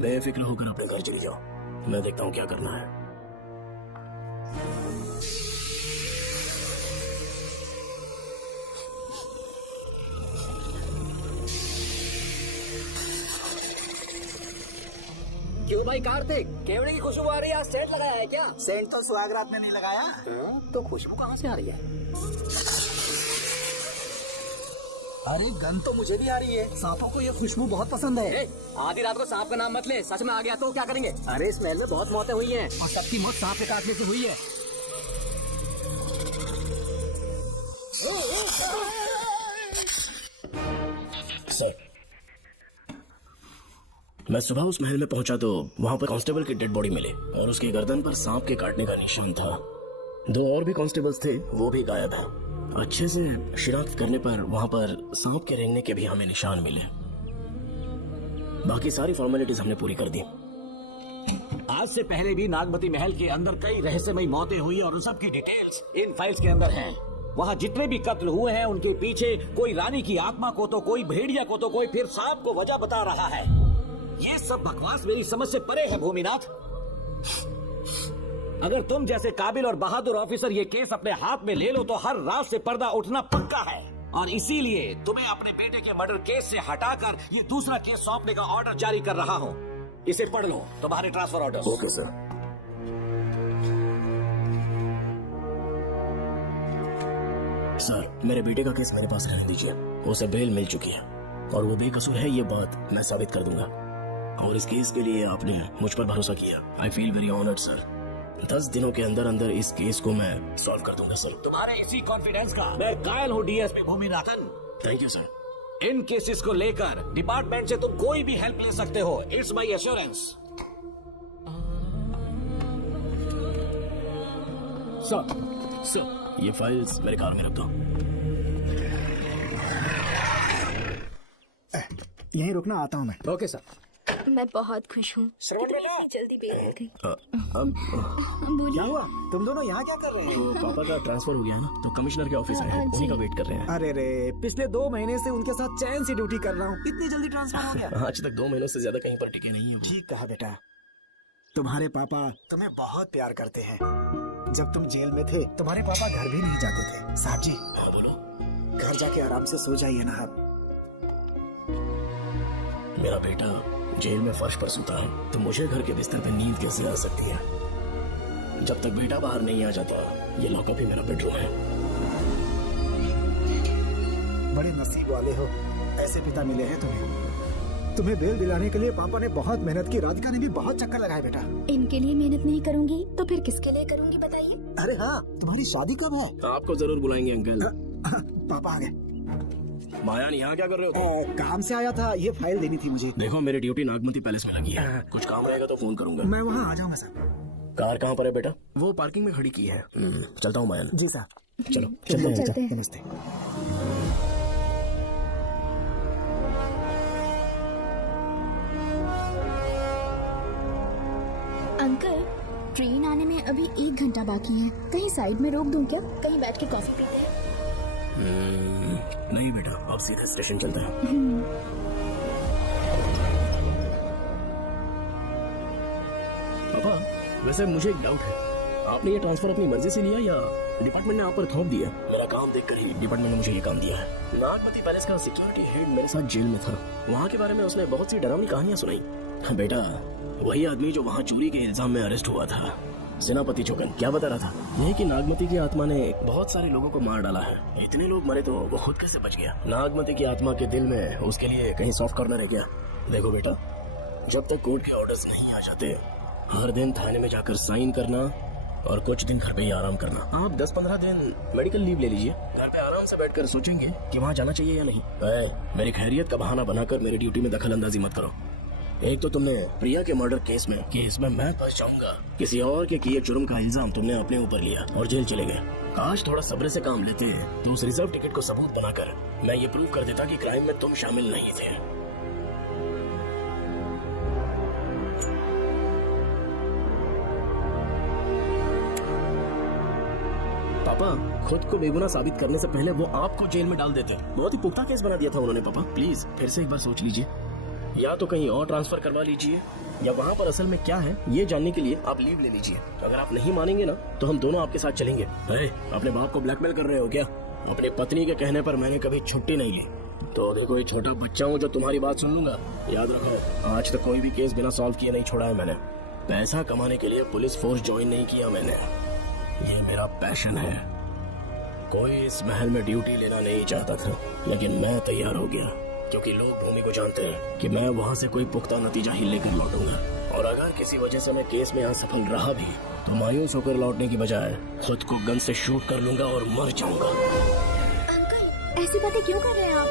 बेफिक्र होकर अपने घर चली जाओ, मैं देखता हूँ क्या करना है। क्यों भाई कार्तिक, केवड़े की खुशबू आ रही है? सेंट लगाया है क्या? सेंट तो सुहागरात में नहीं लगाया। तो खुशबू कहाँ से आ रही है? अरे गन तो मुझे भी आ रही है। सांपों को ये खुशबू बहुत पसंद है। आधी रात को सांप का नाम मत ले, सच में आ गया तो क्या करेंगे? अरे इस महल में बहुत मौतें हुई हैं और सबकी मौत सांप के काटने से हुई है। सर, मैं सुबह उस महल में पहुंचा तो वहां पर कांस्टेबल की डेड बॉडी मिली और उसके गर्दन पर सांप के काटने का निशान था। 2 और भी कांस्टेबल्स थे, वो भी गायब है। अच्छे से शिनाख्त करने पर वहां पर सांप के रेंगने के भी हमें निशान मिले। बाकी सारी फॉर्मेलिटीज हमने पूरी कर दी। आज से पहले भी नागमती महल के अंदर कई रहस्यमयी मौतें हुई और उन सब की डिटेल्स इन फाइल्स के अंदर हैं। वहाँ जितने भी कत्ल हुए हैं उनके पीछे कोई रानी की आत्मा को तो कोई भेड़िया को तो कोई फिर सांप को वजह बता रहा है। ये सब बकवास मेरी समझ से परे है भूमिनाथ। अगर तुम जैसे काबिल और बहादुर ऑफिसर ये केस अपने हाथ में ले लो तो हर रात से पर्दा उठना पक्का है, और इसीलिए तुम्हें अपने बेटे के मर्डर केस से हटाकर ये दूसरा केस सौंपने का ऑर्डर जारी कर रहा हूँ। इसे पढ़ लो, तुम्हारे transfer order. Okay sir. Sir, मेरे बेटे का केस मेरे पास रहने दीजिए। उसे बेल मिल चुकी है और वो बेकसूर है, ये बात मैं साबित कर दूंगा। और इस केस के लिए आपने मुझ पर भरोसा किया। I feel very honoured sir. 10 दिनों के अंदर अंदर इस केस को मैं सॉल्व कर दूंगा सर। तुम्हारे इसी कॉन्फिडेंस का मैं कायल हूँ DSP Bhuminathan. Thank you sir. In cases को लेकर डिपार्टमेंट से तुम कोई भी हेल्प ले सकते हो। It's my assurance. सर, ये फाइल्स मेरे कार में रख दो। यहीं रुकना, आता हूँ मैं। Okay sir. मैं बहुत खुश हूँ। जल्दी बेल गई। क्या हुआ? तुम दोनों यहाँ क्या कर रहे हो? तो पापा का ट्रांसफर हो गया है ना, तो कमिश्नर के ऑफिस आए हैं, उन्हीं का वेट कर रहे हैं। अरे रे, पिछले 2 महीने से उनके साथ चैन से ड्यूटी कर रहा हूँ, इतनी जल्दी ट्रांसफर हो गया? आज तक 2 महीनों से ज्यादा कहीं पर टिके नहीं हूँ। ठीक कहा बेटा। तुम्हारे पापा तुम्हें बहुत प्यार करते हैं। जब तुम जेल में थे तुम्हारे पापा घर भी नहीं जाते थे। साहब जी, हाँ बोलो। घर जाके आराम से सो जाइए ना आप। मेरा बेटा जेल में फर्श पर सोता है तो मुझे घर के बिस्तर पे नींद कैसे आ सकती है? जब तक बेटा बाहर नहीं आ जाता, ये लॉकअप ही मेरा बेडरूम है। बड़े नसीब वाले हो, ऐसे पिता मिले हैं तुम्हें बेल दिलाने के लिए पापा ने बहुत मेहनत की। राधिका ने भी बहुत चक्कर लगाए बेटा। इनके लिए मेहनत नहीं करूंगी तो फिर किसके लिए करूंगी बताइए। अरे हाँ, तुम्हारी शादी कब है? आपको जरूर बुलाएंगे अंकल। पापा आ गए। मायान, यहाँ क्या कर रहे हो? काम से आया था, ये फाइल देनी थी मुझे। देखो, मेरी ड्यूटी नागमती पैलेस में लगी है। कुछ काम रहेगा तो फोन करूंगा। मैं वहाँ आ जाऊंगा सर। कार कहाँ पर है बेटा? वो पार्किंग में खड़ी की है। चलता हूँ मायान। जी सर। चलो चलते हैं। नमस्ते। अंकल, ट्रेन आने में अभी 1 घंटा बाकी है। कहीं साइड में रोक दूं क्या? कहीं बैठ के कॉफी पीते हैं। नहीं बेटा, अब सीधे स्टेशन चलते हैं। पापा, वैसे मुझे एक डाउट है। आपने ये ट्रांसफर अपनी मर्जी से लिया या डिपार्टमेंट ने आप पर थोप दिया? मेरा काम देखकर ही डिपार्टमेंट ने मुझे ये काम दिया है। नागमती पैलेस का सिक्योरिटी हेड मेरे साथ जेल में था। वहाँ के बारे में उसने बहुत सी डरावनी कहानियां सुनाई। बेटा, वही आदमी जो वहाँ चोरी के इल्जाम में अरेस्ट हुआ था, सेनापति चौकन, क्या बता रहा था? यह कि नागमती की आत्मा ने बहुत सारे लोगों को मार डाला है। इतने लोग मरे तो वो खुद कैसे बच गया? नागमती की आत्मा के दिल में उसके लिए कहीं सॉफ्ट कॉर्नर है क्या? देखो बेटा, जब तक कोर्ट के ऑर्डर्स नहीं आ जाते, हर दिन थाने में जाकर साइन करना और कुछ दिन घर पे ही आराम करना। आप 10-15 दिन मेडिकल लीव ले लीजिए। घर पे आराम से बैठकर सोचेंगे कि वहाँ जाना चाहिए या नहीं। मेरी खैरियत का बहाना बनाकर मेरी ड्यूटी में दखल अंदाजी मत करो। एक तो तुमने प्रिया के मर्डर केस में कि इसमें मैं फंस जाऊंगा, किसी और के किए जुर्म का इल्जाम तुमने अपने ऊपर लिया और जेल चले गए। काश थोड़ा सब्र से काम लेते तो उस रिजर्व टिकट को सबूत बनाकर मैं ये प्रूव कर देता कि क्राइम में तुम शामिल नहीं थे। पापा, खुद को बेगुनाह साबित करने से पहले वो आपको जेल में डाल देते। बहुत ही पुख्ता केस बना दिया था उन्होंने। पापा प्लीज फिर से एक बार सोच लीजिए। या तो कहीं और ट्रांसफर करवा लीजिए या वहाँ पर असल में क्या है ये जानने के लिए आप लीव ले लीजिए। अगर आप नहीं मानेंगे ना तो हम दोनों आपके साथ चलेंगे। अपने बाप को ब्लैकमेल कर रहे हो क्या? अपनी पत्नी के कहने पर मैंने कभी छुट्टी नहीं ली। तो देखो, एक छोटा बच्चा हूँ जो तुम्हारी बात सुन लूंगा। याद रखो, आज तक कोई भी केस बिना सॉल्व किए नहीं छोड़ा है मैंने। पैसा कमाने के लिए पुलिस फोर्स ज्वाइन नहीं किया मैंने। ये मेरा पैशन है। कोई इस महल में ड्यूटी लेना नहीं चाहता था, लेकिन मैं तैयार हो गया क्योंकि लोग भूमि को जानते हैं कि मैं वहाँ से कोई पुख्ता नतीजा ही लेकर लौटूंगा। और अगर किसी वजह से मैं केस में असफल रहा भी तो मायूस होकर लौटने की बजाय खुद को गन से शूट कर लूंगा और मर जाऊंगा। अंकल, ऐसी बातें क्यों कर रहे हैं आप?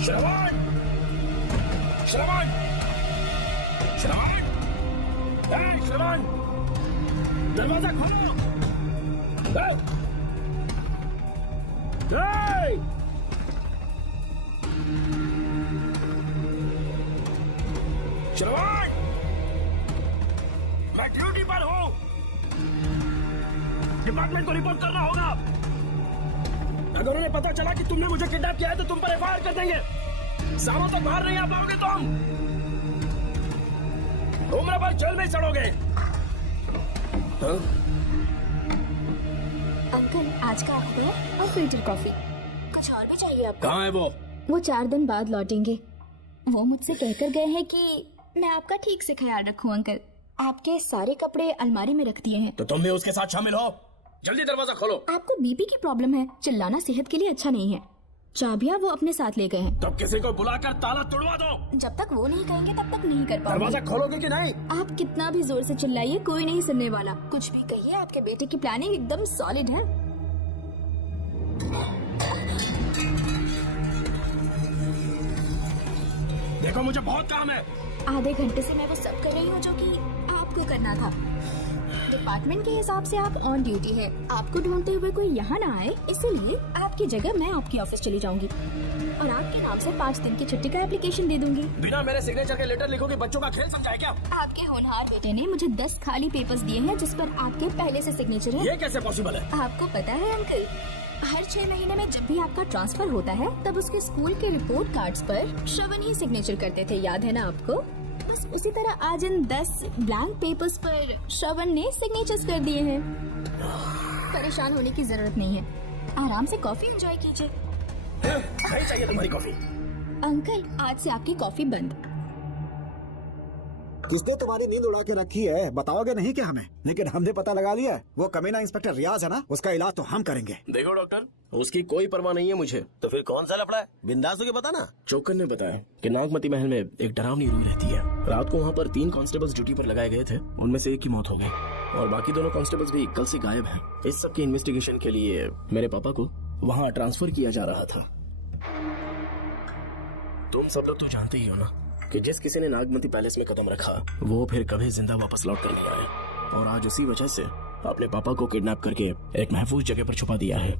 श्रवण! श्रवण! श्रवण! श्रवण! दरवाजा खोलो! श्रवण! मैं ड्यूटी पर हूँ। डिपार्टमेंट को रिपोर्ट करना होगा। अगर उन्हें पता चला कि तुमने मुझे किडनैप किया है तो तुम पर एफआईआर कर देंगे। सालों तक बाहर नहीं आ पाओगे तुम। उम्र भर जेल में सड़ोगे। अंकल, आज का अखबार और फिल्टर कॉफी। कुछ और भी चाहिए आपको? कहाँ है वो? वो 4 दिन बाद लौटेंगे। वो मुझसे कहकर गए हैं कि मैं आपका ठीक से ख्याल रखूं अंकल। आपके सारे कपड़े अलमारी में रख दिए हैं। तो तुम भी उसके साथ शामिल हो। जल्दी दरवाजा खोलो। आपको बीपी की प्रॉब्लम है, चिल्लाना सेहत के लिए अच्छा नहीं है। चाबियां वो अपने साथ ले गए हैं। तब किसी को बुलाकर ताला तोड़वा दो। जब तक वो नहीं कहेंगे तब तक नहीं कर पाओगे। दरवाजा खोलोगे कि नहीं? आप कितना भी जोर से चिल्लाइए, कोई नहीं सुनने वाला। कुछ भी कहिए, आपके बेटे की प्लानिंग एकदम सॉलिड है। देखो मुझे बहुत काम है। आधे घंटे से मैं वो सब कर रही हूँ जो कि आपको करना था। डिपार्टमेंट के हिसाब से आप ऑन ड्यूटी है। आपको ढूंढते हुए कोई यहाँ ना आए, इसीलिए आपकी जगह मैं आपकी ऑफिस चली जाऊंगी और आपके नाम से 5 दिन की छुट्टी का एप्लीकेशन दे दूंगी। बिना मेरे सिग्नेचर के लेटर लिखोगे, बच्चों का खेल समझा है क्या? आपके होनहार बेटे ने मुझे 10 खाली पेपर्स दिए हैं जिस पर आपके पहले से सिग्नेचर है। ये कैसे पॉसिबल है? आपको पता है अंकल, हर 6 महीने में जब भी आपका ट्रांसफर होता है तब उसके स्कूल के रिपोर्ट कार्ड्स पर श्रवण ही सिग्नेचर करते थे, याद है ना आपको? बस उसी तरह आज इन 10 ब्लैंक पेपर्स पर श्रवण ने सिग्नेचर्स कर दिए हैं। परेशान होने की जरूरत नहीं है, आराम से कॉफी एंजॉय कीजिए। नहीं चाहिए तुम्हारी कॉफी। अंकल, आज से आपकी कॉफी बंद। किसने तुम्हारी नींद उड़ा के रखी है? बताओगे नहीं क्या हमें? लेकिन हमने पता लगा लिया है। वो कमीना इंस्पेक्टर रियाज है ना, उसका इलाज तो हम करेंगे। देखो डॉक्टर, उसकी कोई परवाह नहीं है मुझे। तो फिर कौन सा लफड़ा है? बिंदास होके बता ना। चौकन ने बताया कि नागमती महल में एक डरावनी रूह रहती है। रात को वहाँ पर 3 कांस्टेबल्स ड्यूटी पर लगाए गए थे, उनमें से एक की मौत हो गई और बाकी दोनों कांस्टेबल्स भी कल से गायब हैं। इस सब की इन्वेस्टिगेशन के लिए मेरे पापा को वहाँ ट्रांसफर किया जा रहा था। तुम सब लोग तो जानते ही हो ना कि जिस किसी ने नागमती पैलेस में कदम रखा वो फिर कभी जिंदा वापस लौट कर नहीं आए, और आज उसी वजह से अपने पापा को किडनैप करके एक महफूज जगह पर छुपा दिया है।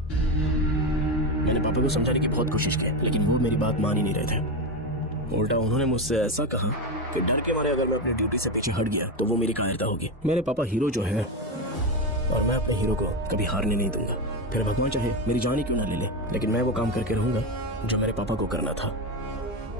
मैंने पापा को समझाने की बहुत कोशिश की, लेकिन वो मेरी बात मान ही नहीं रहे थे। उल्टा उन्होंने मुझसे ऐसा कहा कि डर के मारे अगर मैं अपनी ड्यूटी से पीछे हट गया तो वो मेरी कायरता होगी। मेरे पापा हीरो जो है, और मैं अपने हीरो को कभी हारने नहीं दूंगा। फिर भगवान चाहे मेरी जान ही क्यों ना ले ले, लेकिन मैं वो काम करके रहूंगा जो मेरे पापा को करना था।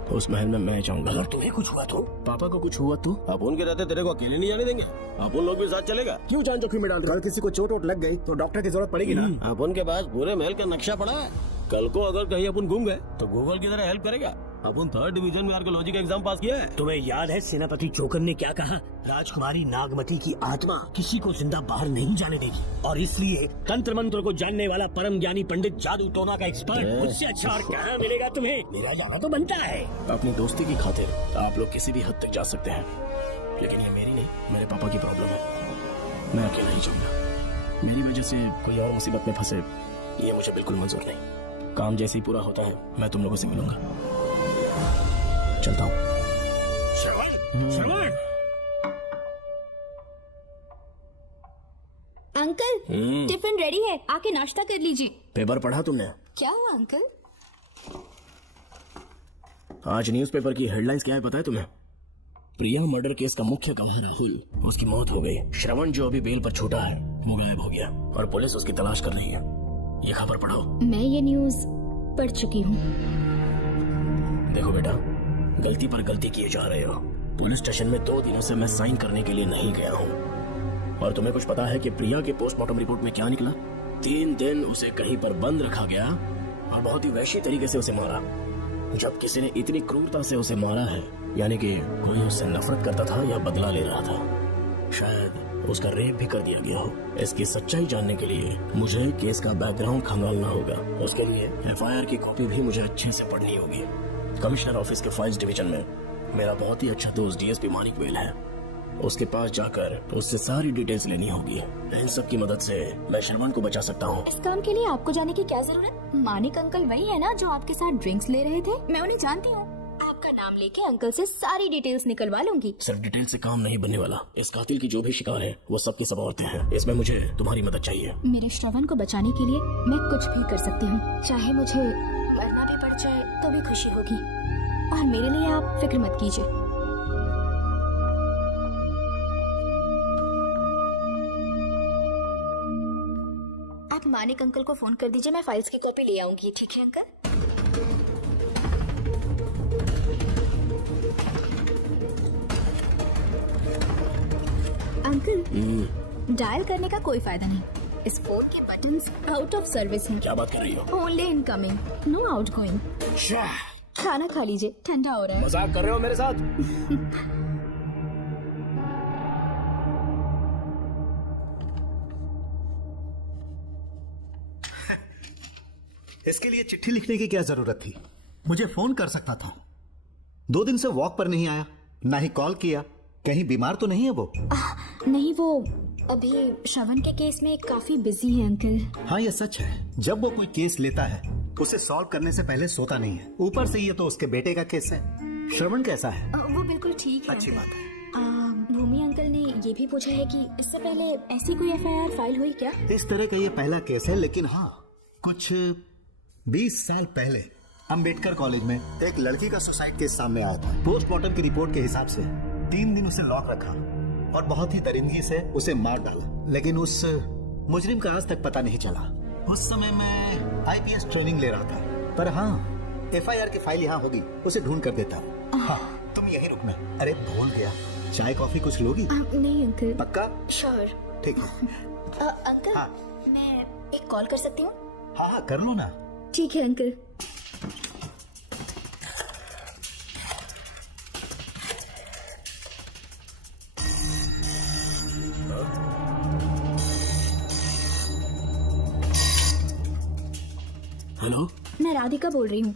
उस महल में मैं जाऊंगा। अगर तुम्हें कुछ हुआ तो? पापा को कुछ हुआ तो? अब उनके रहते तेरे को अकेले नहीं जाने देंगे। अब उन लोग भी साथ चलेगा। क्यों जान जोखिम में डाल रहे? कल किसी को चोट वोट लग गई तो डॉक्टर की जरूरत पड़ेगी ना। अब उनके पास पूरे महल का नक्शा पड़ा है। कल को अगर कहीं अपन घूम गए तो गूगल की तरह हेल्प करेगा। अपन 3rd डिवीजन में आर्कियोलॉजी का एग्जाम पास किया है। तुम्हें याद है सेनापति चोकन ने क्या कहा? राजकुमारी नागमती की आत्मा किसी को जिंदा बाहर नहीं जाने देगी, और इसलिए तंत्र मंत्र को जानने वाला परम ज्ञानी पंडित जादू टोना का एक्सपर्ट मुझसे अच्छा और कहाँ मिलेगा तुम्हें? मेरा जाना तो बनता है। अपनी दोस्ती की खातिर आप लोग किसी भी हद तक जा सकते हैं, लेकिन ये मेरी नहीं, मेरे पापा की प्रॉब्लम है। मैं अकेला ही जाऊंगा। मेरी वजह से कोई और मुसीबत में फंसे, ये मुझे बिल्कुल मंजूर नहीं। काम जैसे ही पूरा होता है मैं तुम लोगों से मिलूंगा। चलता हूँ। श्रवण, अंकल, टिफिन रेडी है, आके नाश्ता कर लीजिए। पेपर पढ़ा तुमने? क्या हुआ अंकल? आज न्यूज़पेपर की हेडलाइंस क्या है पता है तुम्हें? प्रिया मर्डर केस का मुख्य गवाह राहुल, उसकी मौत हो गई। श्रवण जो अभी बेल पर छूटा है वो गायब हो गया और पुलिस उसकी तलाश कर रही है। ये खबर पढ़ाओ। मैं ये न्यूज पढ़ चुकी हूँ। देखो बेटा, गलती पर गलती किए जा रहे हो। पुलिस स्टेशन में 2 दिनों से मैं साइन करने के लिए नहीं गया हूँ, और तुम्हें कुछ पता है कि प्रिया के पोस्टमार्टम रिपोर्ट में क्या निकला? 3 दिन उसे कहीं पर बंद रखा गया और बहुत ही वैश्य तरीके से उसे मारा। जब किसी ने इतनी क्रूरता से उसे मारा है, यानी कि कोई उससे नफरत करता था या बदला ले रहा था। शायद उसका रेप भी कर दिया गया हो। इसकी सच्चाई जानने के लिए मुझे केस का बैकग्राउंड खंगालना होगा। उसके लिए FIR की कॉपी भी मुझे अच्छे से पढ़नी होगी। कमिश्नर ऑफिस के फाइल्स डिवीजन में मेरा बहुत ही अच्छा दोस्त DSP मानिक वेल है। उसके पास जाकर उससे सारी डिटेल्स लेनी होगी। इन सब की मदद से मैं श्रवण को बचा सकता हूँ। इस काम के लिए आपको जाने की क्या जरूरत? मानिक अंकल वही है ना जो आपके साथ ड्रिंक्स ले रहे थे? मैं उन्हें जानती हूँ। आपका नाम लेके अंकल से सारी डिटेल्स निकलवा लूंगी। सिर्फ डिटेल से काम नहीं बनने वाला। इस कातिल की जो भी शिकार है वो सबके सब औरतें हैं। इसमें मुझे तुम्हारी मदद चाहिए। मेरे श्रवण को बचाने के लिए मैं कुछ भी कर सकती हूँ। चाहे मुझे मरना भी पड़ जाए तो भी खुशी होगी, और मेरे लिए आप फिक्र मत कीजिए। आप मानिक अंकल को फोन कर दीजिए, मैं फाइल्स की कॉपी ले आऊंगी। ठीक है अंकल? अंकल, डायल करने का कोई फायदा नहीं। इस फोन के बटन्स आउट ऑफ सर्विस हैं। क्या बात कर रही हो? Only incoming, no outgoing. खाना खा लीजिए, ठंडा हो रहा है। मजाक कर रहे हो मेरे साथ? इसके लिए चिट्ठी लिखने की क्या जरूरत थी? मुझे फोन कर सकता था। 2 दिन से वॉक पर नहीं आया, ना ही कॉल किया। कहीं बीमार तो नहीं है वो? नहीं, वो अभी श्रवण के केस में काफी बिजी है अंकल। हाँ, ये सच है। जब वो कोई केस लेता है उसे सॉल्व करने से पहले सोता नहीं है। ऊपर से ये तो उसके बेटे का केस है। श्रवण कैसा है? वो बिल्कुल ठीक है। अच्छी बात है। भूमि अंकल ने ये भी पूछा है कि इससे पहले ऐसी कोई FIR फाइल हुई क्या? इस तरह का ये पहला केस है, लेकिन हाँ, कुछ 20 साल पहले अंबेडकर कॉलेज में एक लड़की का सुसाइड केस सामने आया था। पोस्टमार्टम की रिपोर्ट के हिसाब से 3 दिन उसे लॉक रखा और बहुत ही दरिंदगी से उसे मार डाला, लेकिन उस मुजरिम का आज तक पता नहीं चला। उस समय मैं IPS ट्रेनिंग ले रहा था, पर हाँ, FIR की फाइल यहाँ होगी, उसे ढूंढ कर देता। हाँ, तुम यहीं रुकना। अरे भूल गया, चाय कॉफी कुछ लोगी? नहीं अंकल। पक्का? श्योर। ठीक है। अंकल, हाँ। मैं एक कॉल कर सकती हूँ? हाँ हाँ, कर लो ना। ठीक है अंकल। हेलो, मैं राधिका बोल रही हूँ।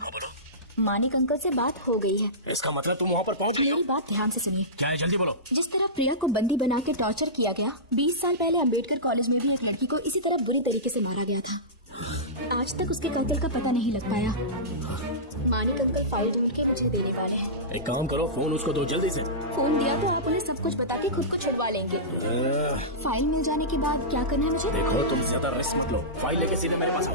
मानिक अंकल से बात हो गई है। इसका मतलब तुम वहाँ पर पहुँच गई हो? मेरी बात ध्यान से सुनिए। क्या है, जल्दी बोलो। जिस तरह प्रिया को बंदी बना के टॉर्चर किया गया, 20 साल पहले अंबेडकर कॉलेज में भी एक लड़की को इसी तरह बुरी तरीके से मारा गया था। आज तक उसके कातिल का पता नहीं लग पाया। मानिक अंकल फाइल ढूंढ के मुझे देने वाले हैं। एक काम करो, फोन उसको दो जल्दी से। फोन दिया तो आप उन्हें सब कुछ बता के खुद को छुड़वा लेंगे। फाइल मिल जाने के बाद क्या करना है मुझे? देखो, तुम ज्यादा रिस्क मत लो, फाइल लेके सीधे मेरे पास आओ।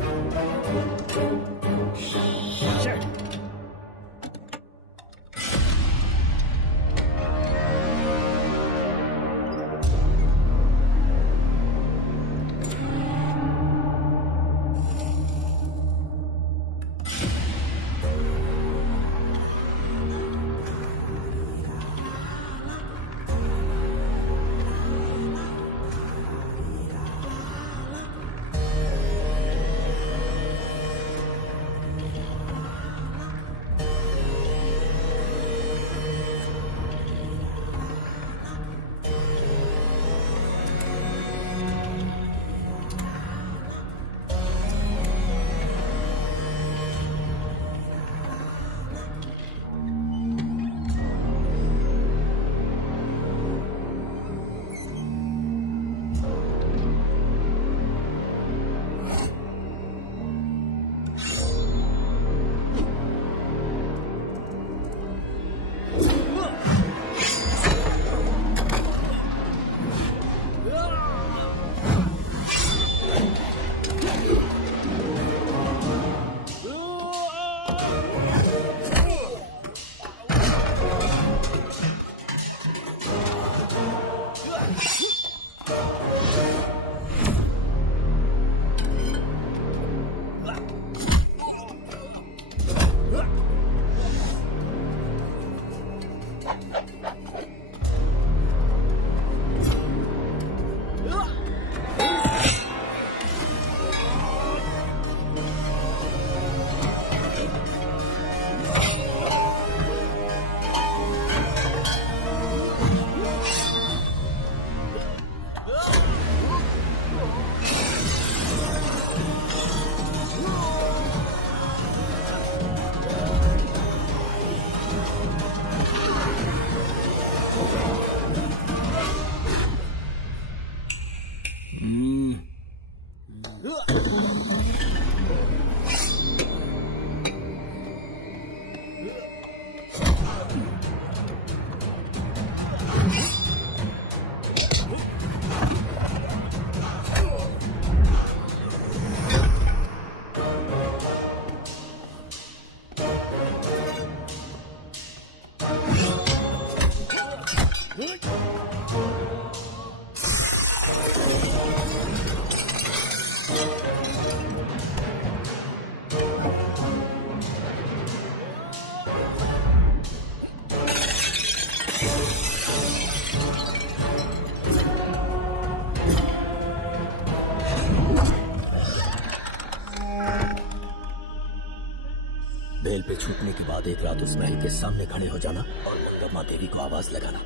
बेल पे छूटने के बाद एक रात उस महल के सामने खड़े हो जाना और मंगम्मा देवी को आवाज लगाना।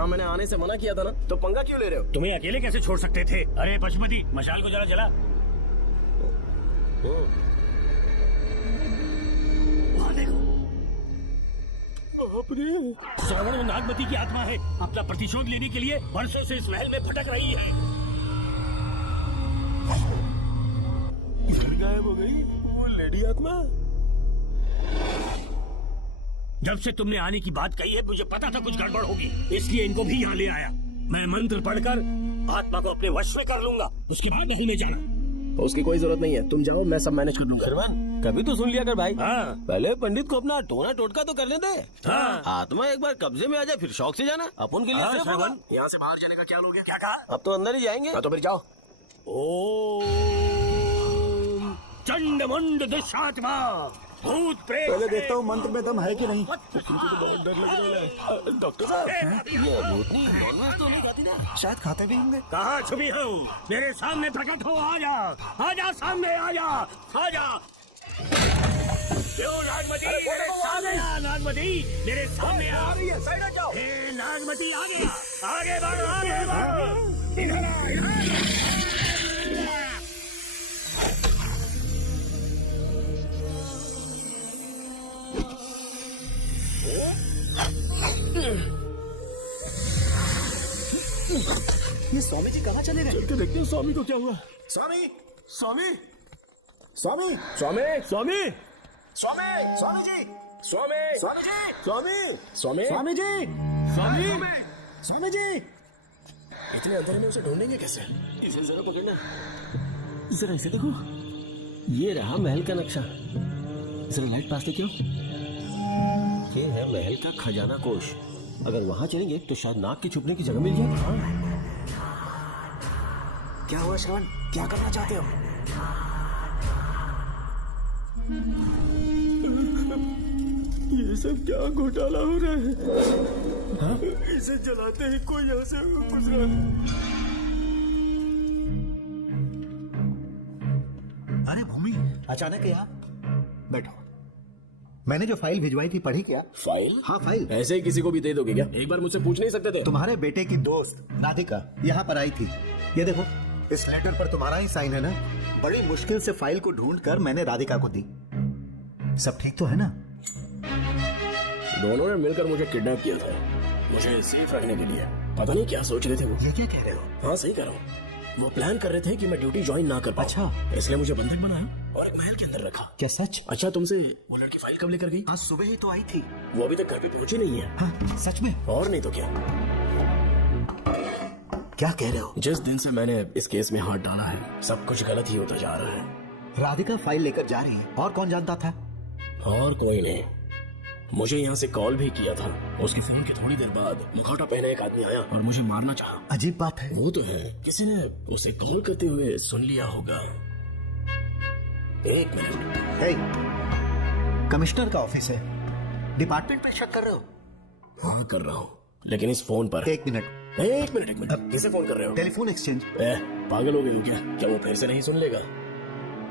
यहाँ मैंने आने से मना किया था ना, तो पंगा क्यों ले रहे हो? तुम्हें अकेले कैसे छोड़ सकते थे? अरे पशुपति, मशाल को जरा जला। वहाँ देखो, श्रवण में नागमती की आत्मा है। अपना प्रतिशोध लेने के लिए वर्षों से इस महल में भटक रही है। गायब हो गई वो लेडी आत्मा। जब से तुमने आने की बात कही है, मुझे पता था कुछ गड़बड़ होगी, इसलिए इनको भी यहाँ ले आया। मैं मंत्र पढ़कर आत्मा को अपने वश में कर लूंगा, उसके बाद महल में जाना। उसकी कोई जरूरत नहीं है, तुम जाओ, मैं सब मैनेज कर दूंगा। श्रवण, कभी तो सुन लिया कर भाई। हाँ। पहले पंडित को अपना टोना टोटका तो करने दे। हाँ। आत्मा एक बार कब्जे में आ जाए, फिर शौक से जाना। अपन के लिए हाँ, सिर्फ श्रवण। होगा। यहाँ से बाहर जाने का क्या लोगे? क्या कहा? अब तो अंदर ही जाएंगे। तो फिर जाओ। ओम चंड मुंड दुष्टात्मा भूत प्रेत। पहले देखता हूँ मंत्र में दम है कि नहीं। बहुत डर लग रहा है। डॉक्टर साहब, ये भूतनी नॉनवेज तो नहीं खाती ना? शायद खाते भी होंगे। कहाँ छुपी हो? मेरे सामने प्रकट हो, आजा, आजा सामने, आजा, आजा। नागमती, मेरे सामने आ, नागमती, मेरे सामने आ। हे नागमती, आगे, आगे बढ़, आगे बढ़। इधर आ, इधर आ। ये स्वामी जी कहाँ चले गए? चल के देखते हैं स्वामी को क्या हुआ। स्वामी, स्वामी, स्वामी, स्वामी, स्वामी, स्वामी, स्वामी जी, स्वामी, स्वामी जी, स्वामी, स्वामी, स्वामी जी, स्वामी। स्वामी जी। इतने अंदर में उसे ढूंढेंगे कैसे? इसे जरा पकड़ना, जरा इसे देखो, ये रहा महल का नक्शा। जरा लाइट पास देखियो, ये है महल का खजाना कोष। अगर वहाँ चलेंगे तो शायद नाग के छुपने की जगह मिल जाए। क्या हुआ श्रवण, क्या करना चाहते हो? ये सब क्या घोटाला हो रहा है? हाँ? इसे जलाते ही कोई यहाँ से गुजरा। अरे भूमि, अचानक यहाँ बैठो। मैंने जो फाइल भिजवाई थी पढ़ी क्या? फाइल? हाँ फाइल। ऐसे ही किसी को भी दे दोगे क्या? एक बार मुझसे पूछ नहीं सकते थे? तुम्हारे बेटे की दोस्त राधिका यहाँ पर आई थी। ये देखो, इस लेटर पर तुम्हारा ही साइन है ना? बड़ी मुश्किल से फाइल को ढूंढकर मैंने राधिका को दी। सब ठीक तो है ना? दोनों ने मिलकर मुझे किडनैप किया था, मुझे सेफ रखने के लिए। पता नहीं क्या सोच रहे थे वो। ये क्या कह रहे हो? हाँ सही कह रहा हूँ। वो प्लान कर रहे थे कि मैं ड्यूटी ज्वाइन ना कर पाऊं। अच्छा। इसलिए मुझे बंधक बनाया और एक महल के अंदर रखा। क्या सच? अच्छा, तुमसे वो लड़की फाइल कब लेकर गई? आज सुबह ही तो आई थी। वो अभी तक घर पे पहुंची नहीं है। हाँ, सच में? और नहीं तो क्या। क्या कह रहे हो? जिस दिन से मैंने इस केस में हाथ डाला है, सब कुछ गलत ही होता जा रहा है। राधिका फाइल लेकर जा रही है, और कौन जानता था? और कोई नहीं। मुझे यहाँ से कॉल भी किया था। उसके फोन के थोड़ी देर बाद मुखौटा पहने एक आदमी आया और मुझे मारना चाहा। अजीब बात है। वो तो है, किसी ने उसे कॉल करते हुए सुन लिया होगा। एक मिनट। हे, कमिश्नर का ऑफिस है, डिपार्टमेंट पे शक कर रहे हो? हाँ कर रहा हूँ, लेकिन इस फोन पर। एक मिनट। एक मिनट, किसे फोन कर रहे हो? Telephone exchange. पागल हो गए हो क्या? क्या वो फिर से नहीं सुन लेगा?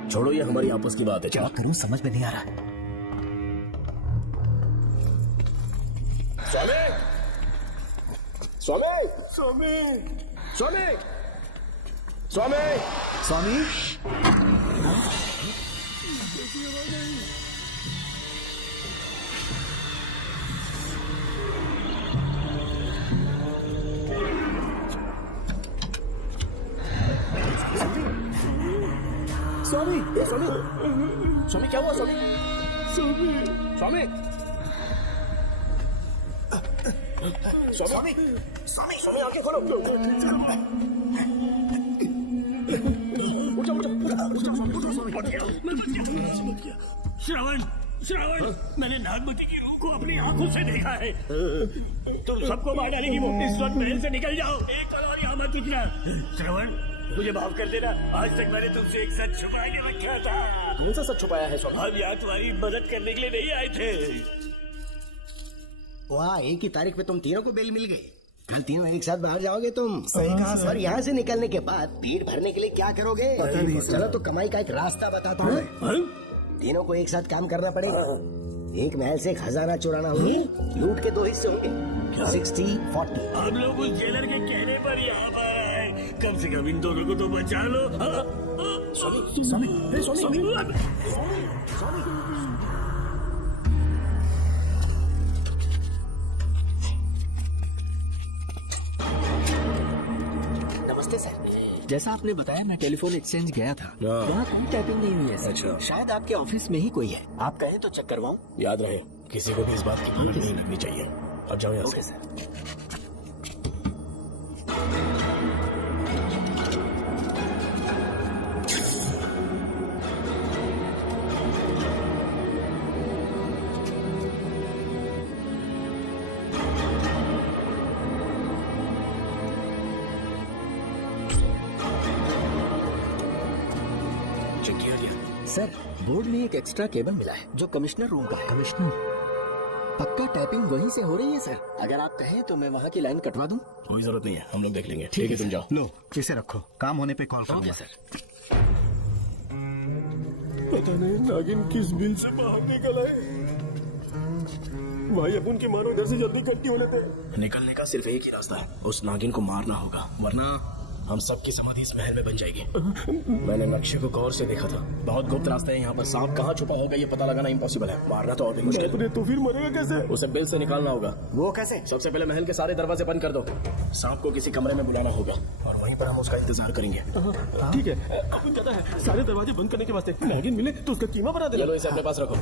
छोड़ो, ये हमारी आपस की बात है। क्या करूं समझ में नहीं आ रहा। स्वामी, स्वामी, स्वामी, स्वामी, स्वामी, स्वामी, स्वामी, स्वामी, स्वामी क्या हुआ? स्वामी, स्वामी, स्वामी, स्वामी, स्वामी, स्वामी आंखें खोलो। श्रवण, श्रवण, मैंने नागमती की रूह को अपनी आंखों से देखा है। तुम सबको मार डालेगी वो। इस वक्त महल से निकल जाओ, एक पल और यहाँ मत रुकना। श्रवण, मुझे माफ कर देना, आज तक मैंने तुमसे एक सच छुपा के रखा था। कौन सा सच छुपाया है स्वामी? हम यहाँ तुम्हारी मदद करने के लिए नहीं आए थे। वाह, एक ही तारीख पे तुम तीनों को बेल मिल गई। कल तीनों एक साथ बाहर जाओगे तुम। सही कहा सर। और यहाँ से निकलने के बाद पेट भरने के लिए क्या करोगे? पता नहीं सर। चलो तो कमाई का एक रास्ता बताता हूँ। तीनों को एक साथ काम करना पड़ेगा। एक महल से खजाना चुराना होगा, लूट के 2 हिस्से होंगे, 60-40। हम लोग उस जेलर के कहने पर यहाँ पर आए। कम से कम इन दोनों को तो बचा लो। नमस्ते सर। जैसा आपने बताया मैं टेलीफोन एक्सचेंज गया था, वहाँ कोई टाइपिंग नहीं हुई है सर। अच्छा। शायद आपके ऑफिस में ही कोई है, आप कहें तो चेक करवाऊं? याद रहे, किसी को भी इस बात की भनक नहीं लगनी चाहिए। अब जाओ यहाँ ओके से। सर। चेक किया गया। सर, बोर्ड में एक एक्स्ट्रा केबल मिला है जो कमिश्नर रूम का है। कमिश्नर? पक्का टाइपिंग वहीं से हो रही है सर। अगर आप कहें तो मैं वहाँ की लाइन कटवा दूं? कोई जरूरत नहीं है, हम लोग देख लेंगे। ठीक है, तुम जाओ। लो इसे रखो, काम होने पे कॉल ओके करूंगा। सर। पता नहीं नागिन किस बिल से बाहर निकल आए। भाई अपन की मानो इधर से जल्दी इकट्ठी हो लेते हैं। निकलने का सिर्फ एक ही रास्ता है, उस नागिन को मारना होगा, वरना हम सबकी समाधि इस महल में बन जाएगी। मैंने नक्शे को गौर से देखा था, बहुत गुप्त रास्ता है यहाँ पर। सांप कहाँ छुपा होगा ये पता लगाना इम्पॉसिबल है, मारना तो और भी मुश्किल। तो फिर मरेगा कैसे? उसे बिल से निकालना होगा। वो कैसे? सबसे पहले महल के सारे दरवाजे बंद कर दो। सांप को किसी कमरे में बुलाना होगा और वहीं पर हम उसका इंतजार करेंगे। ठीक है, अपन कहता है सारे दरवाजे बंद करने के वास्ते नागिन मिले तो उसका कीमा बना देना। चलो इसे अपने पास रखो।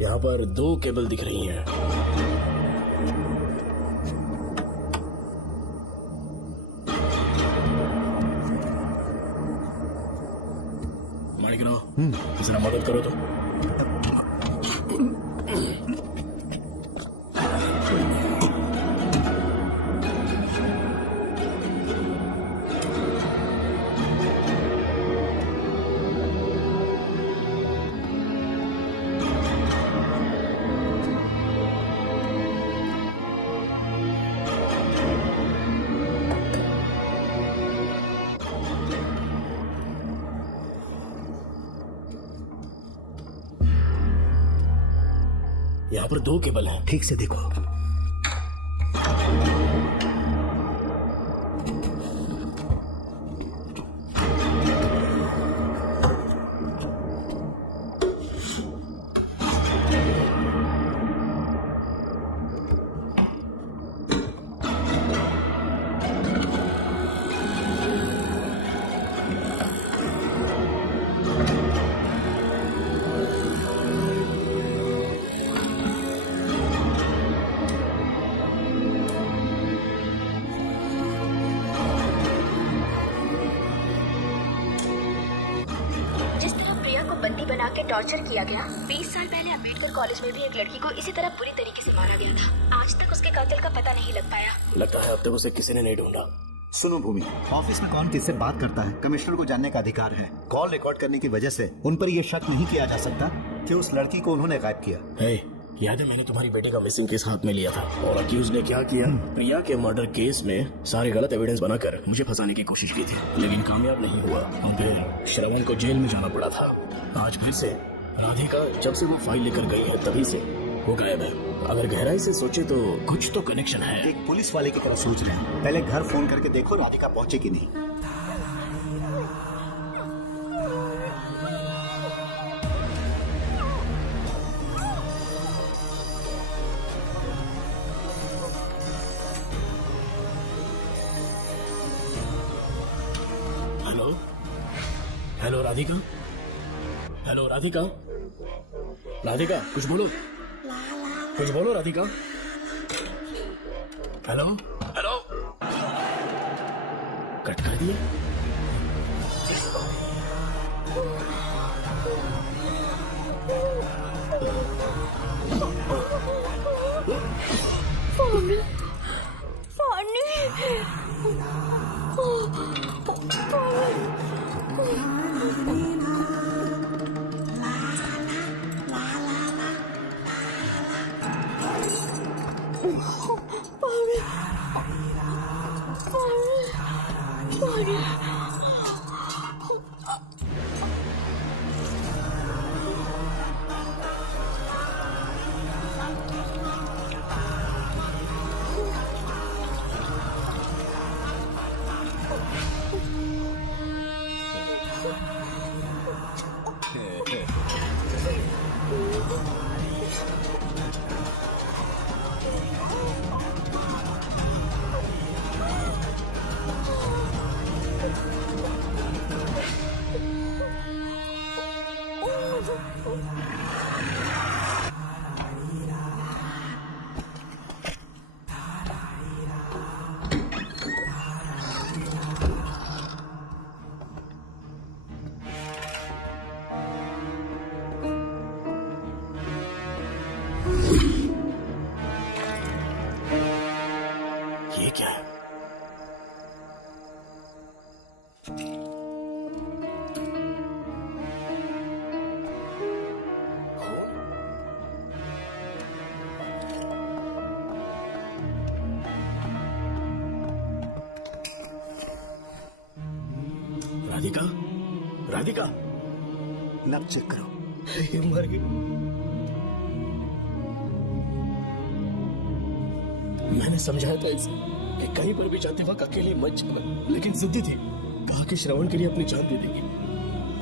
यहाँ पर 2 केबल दिख रही हैं। माणिकराव, जरा मदद करो तो। यहाँ पर 2 केबल हैं। ठीक से देखो। जिस तरह प्रिया को बंदी बना के टॉर्चर किया गया, 20 साल पहले अम्बेडकर कॉलेज में भी एक लड़की को इसी तरह बुरी तरीके से मारा गया था। आज तक उसके कातिल का पता नहीं लग पाया। लगता है अब तक उसे किसी ने नहीं ढूंढा। सुनो भूमि, ऑफिस में कौन किससे बात करता है कमिश्नर को जानने का अधिकार है। कॉल रिकॉर्ड करने की वजह से उन पर यह शक नहीं किया जा सकता कि उस लड़की को उन्होंने गायब किया। है, याद है मैंने तुम्हारी बेटे का मिसिंग केस हाथ में लिया था और अक्यूज ने क्या किया? प्रिया के मर्डर केस में सारे गलत एविडेंस बनाकर मुझे फंसाने की कोशिश की थी, लेकिन कामयाब नहीं हुआ और फिर श्रवण को जेल में जाना पड़ा था। आज फिर से राधिका जब से वो फाइल लेकर गई है तभी से वो गायब है। अगर गहराई से सोचे तो कुछ तो कनेक्शन है। एक पुलिस वाले की तरह सोच रहे हैं। पहले घर फोन करके देखो राधिका पहुंचे कि नहीं। Hello hello Radhika, hello Radhika, Radhika कुछ बोलो, कुछ बोलो राधिका। हेलो हेलो, कट कर दिया। ये क्या है? राधिका, राधिका, नब चेक करो। ये मर गई। मैंने समझाया था इसे कि कहीं पर भी जाते वक्त अकेले मत जाना, लेकिन जिद्दी थी। कहा कि श्रवण के लिए अपनी जान दे देंगे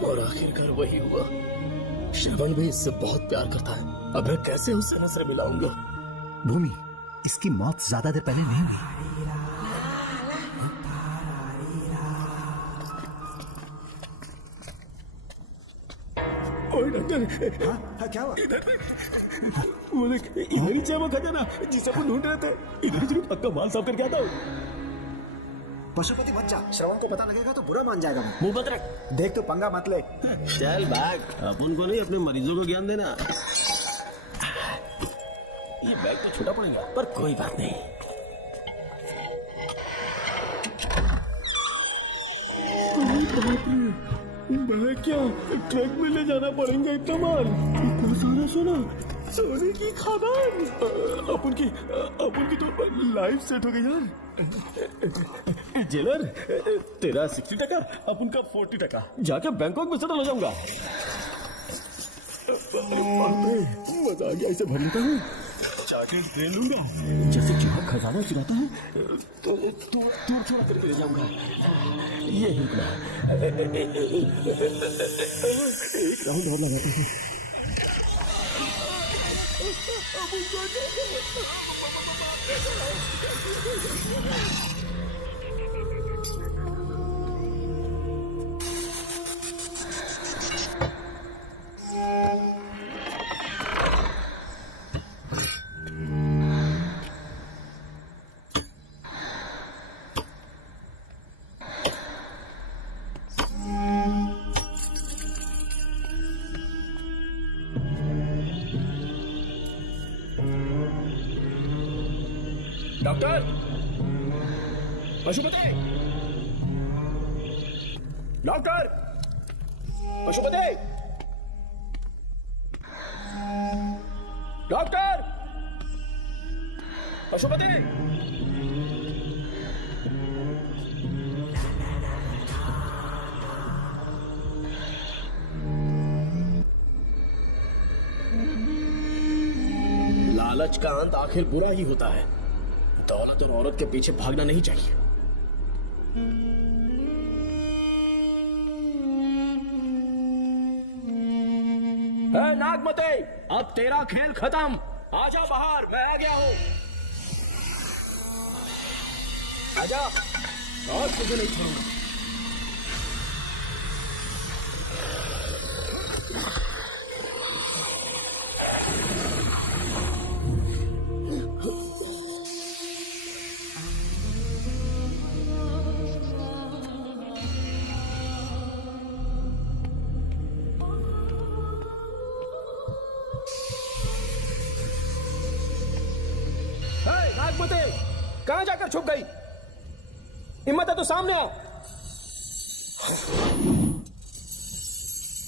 और आखिरकार वही हुआ। श्रवण भी इससे बहुत प्यार करता है। अब मैं कैसे उससे नजर मिलाऊंगा? भूमि, इसकी मौत ज्यादा देर पहले नहीं हुई। ओए डॉक्टर, क्या हुआ? वो देख, यही चमक है ना जिसे वो ढूंढ रहे थे। इधर सिर्फ पक्का माल साफ करके आता हूँ। पशुपति मत जा, श्रवण को पता लगेगा तो बुरा मान जाएगा। मुंह बंद रख। देख तू पंगा मत ले। चल भाग, अपन को नहीं अपने मरीजों को ज्ञान देना। ये बैग तो छोटा पड़ेगा, पर कोई बात नहीं। बैग क्या ट्रक में ले जाना पड़ेगा? इतना माल, इतना सारा सोना, सोने की खादान। अपन की तो लाइफ सेट हो गई यार। जेलर, तेरा 60%, अपन का 40%। जाके बैंकॉक में सेटल हो जाऊंगा। मजा आ गया, इसे भरता हूँ, जाके दे लूंगा। जैसे जहाँ खजाना चुराता है तो थोड़ा करके ले जाऊंगा। ये निकला। एक राउंड और लगाते हैं। Doctor, Pashupati, doctor, Pashupati, doctor, Pashupati. लालच का अंत आखिर बुरा ही होता है। दौलत और औरत के पीछे भागना नहीं चाहिए। नागमते, अब तेरा खेल खत्म। आजा बाहर, मैं आ गया हूं। आजा, और तुझे नहीं छोड़ूंगा। नागमते, कहां जाकर छुप गई? हिम्मत है तो सामने आओ।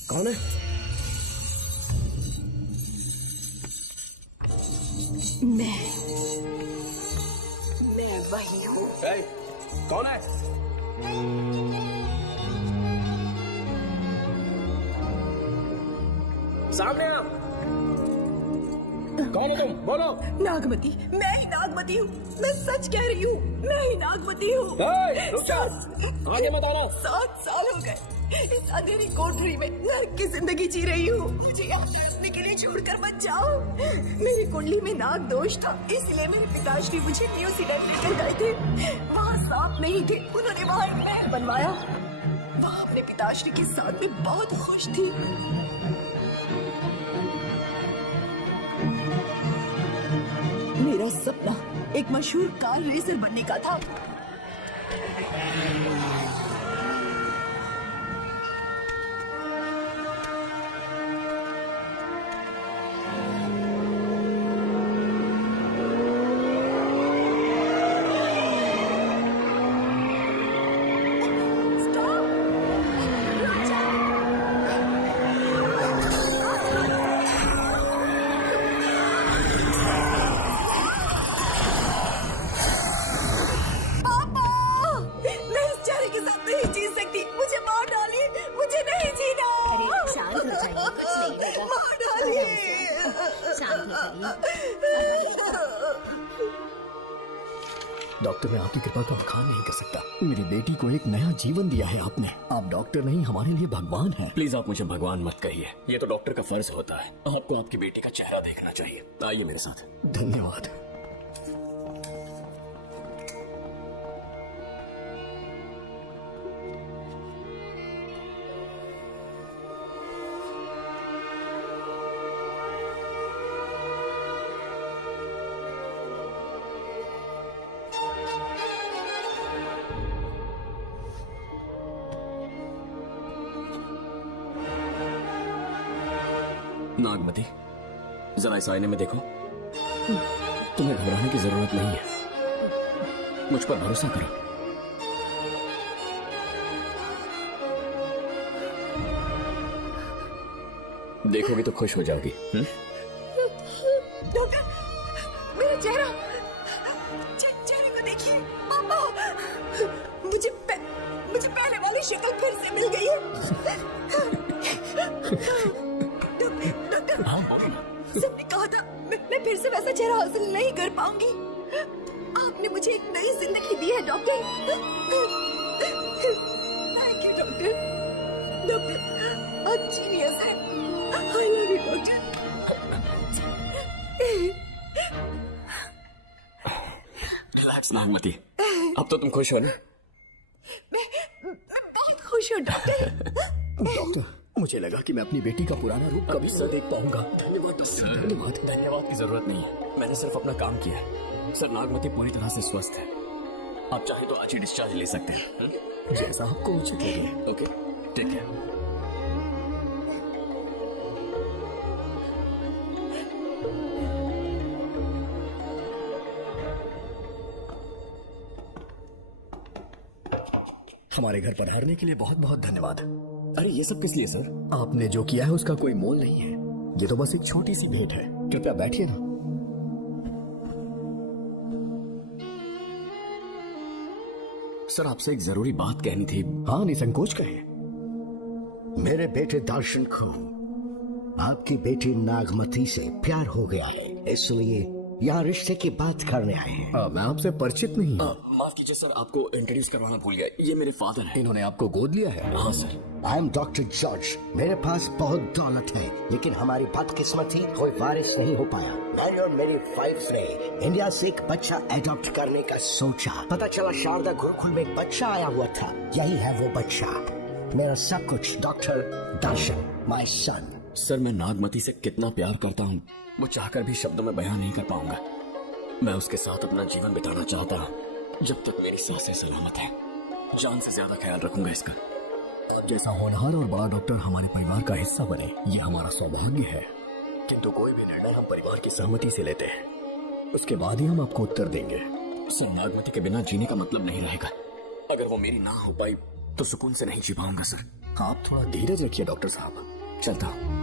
कौन है? मैं वही हूँ। कौन है? सामने आओ। कौन हो तुम? बोलो। नागमती, मैं ही नागमती हूँ। मैं सच कह रही हूँ, मैं ही नागमती हूँ। रुक जा। आगे मत आना। 7 साल हो गए इस अंधेरी कोठरी में नर्क की जिंदगी जी रही हूँ। मुझे यहाँ तड़पने के लिए छोड़कर मत जाओ। मेरी कुंडली में नाग दोष था, इसलिए मेरे पिताश्री मुझे न्यूजीलैंड लेकर गए थे। वहाँ सांप नहीं थे, उन्होंने वहाँ एक महल बनवाया। वहाँ अपने पिताश्री के साथ में बहुत खुश थी। मेरा सपना एक मशहूर कार रेसर बनने का था। डॉक्टर, मैं आपकी कृपा का बखान नहीं कर सकता। मेरी बेटी को एक नया जीवन दिया है आपने। आप डॉक्टर नहीं, हमारे लिए भगवान हैं। प्लीज आप मुझे भगवान मत कहिए, ये तो डॉक्टर का फर्ज होता है। आपको आपकी बेटी का चेहरा देखना चाहिए। आइए मेरे साथ। धन्यवाद। नागमती, जरा इस आईने में देखो। तुम्हें घबराने की जरूरत नहीं है, मुझ पर भरोसा करो। देखोगी तो खुश हो जाओगी। डॉक्टर, मेरा चेहरा, चेहरे को देखिए। पापा, मुझे पहले वाली शक्ल फिर से मिल गई है। डॉक्टर, सबने कहा था मैं फिर से वैसा चेहरा हासिल नहीं कर पाऊंगी। आपने मुझे एक नई जिंदगी दी है doctor. Thank you doctor. Doctor, आप जीनियस हैं। I love you doctor. Relax Nagmati, अब तो तुम खुश हो ना? मैं बहुत खुश हूँ डॉक्टर। डॉक्टर, मुझे लगा कि मैं अपनी बेटी का पुराना रूप कभी न देख पाऊंगा। धन्यवाद डॉक्टर, धन्यवाद। धन्यवाद की जरूरत नहीं है, मैंने सिर्फ अपना काम किया है। सर, नागमती पूरी तरह से स्वस्थ है। आप चाहे तो आज ही डिस्चार्ज ले सकते हैं। जैसा आपको उचित लगे। Okay, take care. हमारे घर पधारने के लिए बहुत बहुत धन्यवाद। अरे ये सब किस लिए सर? आपने जो किया है उसका कोई मोल नहीं है। ये तो बस एक छोटी सी भेंट है। कृपया बैठिए ना। सर, आपसे एक जरूरी बात कहनी थी। हाँ, निसंकोच कहें। मेरे बेटे दर्शन को आपकी बेटी नागमती से प्यार हो गया है, इसलिए यहाँ रिश्ते की बात करने आए हैं। मैं आपसे परिचित नहीं हूँ। माफ कीजिए सर, आपको इंट्रोड्यूस करवाना भूल गया। ये मेरे फादर हैं। इन्होंने आपको गोद लिया है? हाँ sir. I am doctor George. मेरे पास बहुत दौलत है, लेकिन हमारी बदकिस्मती कोई वारिस नहीं हो पाया। मैंने और मेरी वाइफ ने इंडिया से एक बच्चा एडॉप्ट करने का सोचा। पता चला शारदा गुरुकुल में एक बच्चा आया हुआ था। यही है वो बच्चा, मेरा सब कुछ। Doctor Darshan, my son. Sir, मैं नागमती से कितना प्यार करता हूँ, वो चाहकर भी शब्दों में बयान नहीं कर पाऊंगा। मैं उसके साथ अपना जीवन बिताना चाहता हूँ, जब तक मेरी सांसें सलामत हैं। जान से ज्यादा ख्याल रखूंगा इसका। आप जैसा होनहार और बड़ा डॉक्टर हमारे परिवार का हिस्सा बने, ये हमारा सौभाग्य है। किंतु कोई भी निर्णय हम परिवार की सहमति से लेते हैं, उसके बाद ही हम आपको उत्तर देंगे। सर, नागमती के बिना जीने का मतलब नहीं रहेगा। अगर वो मेरी ना हो पाई तो सुकून से नहीं जी पाऊंगा सर। आप थोड़ा धीरज रखिए डॉक्टर साहब। चलता हूँ।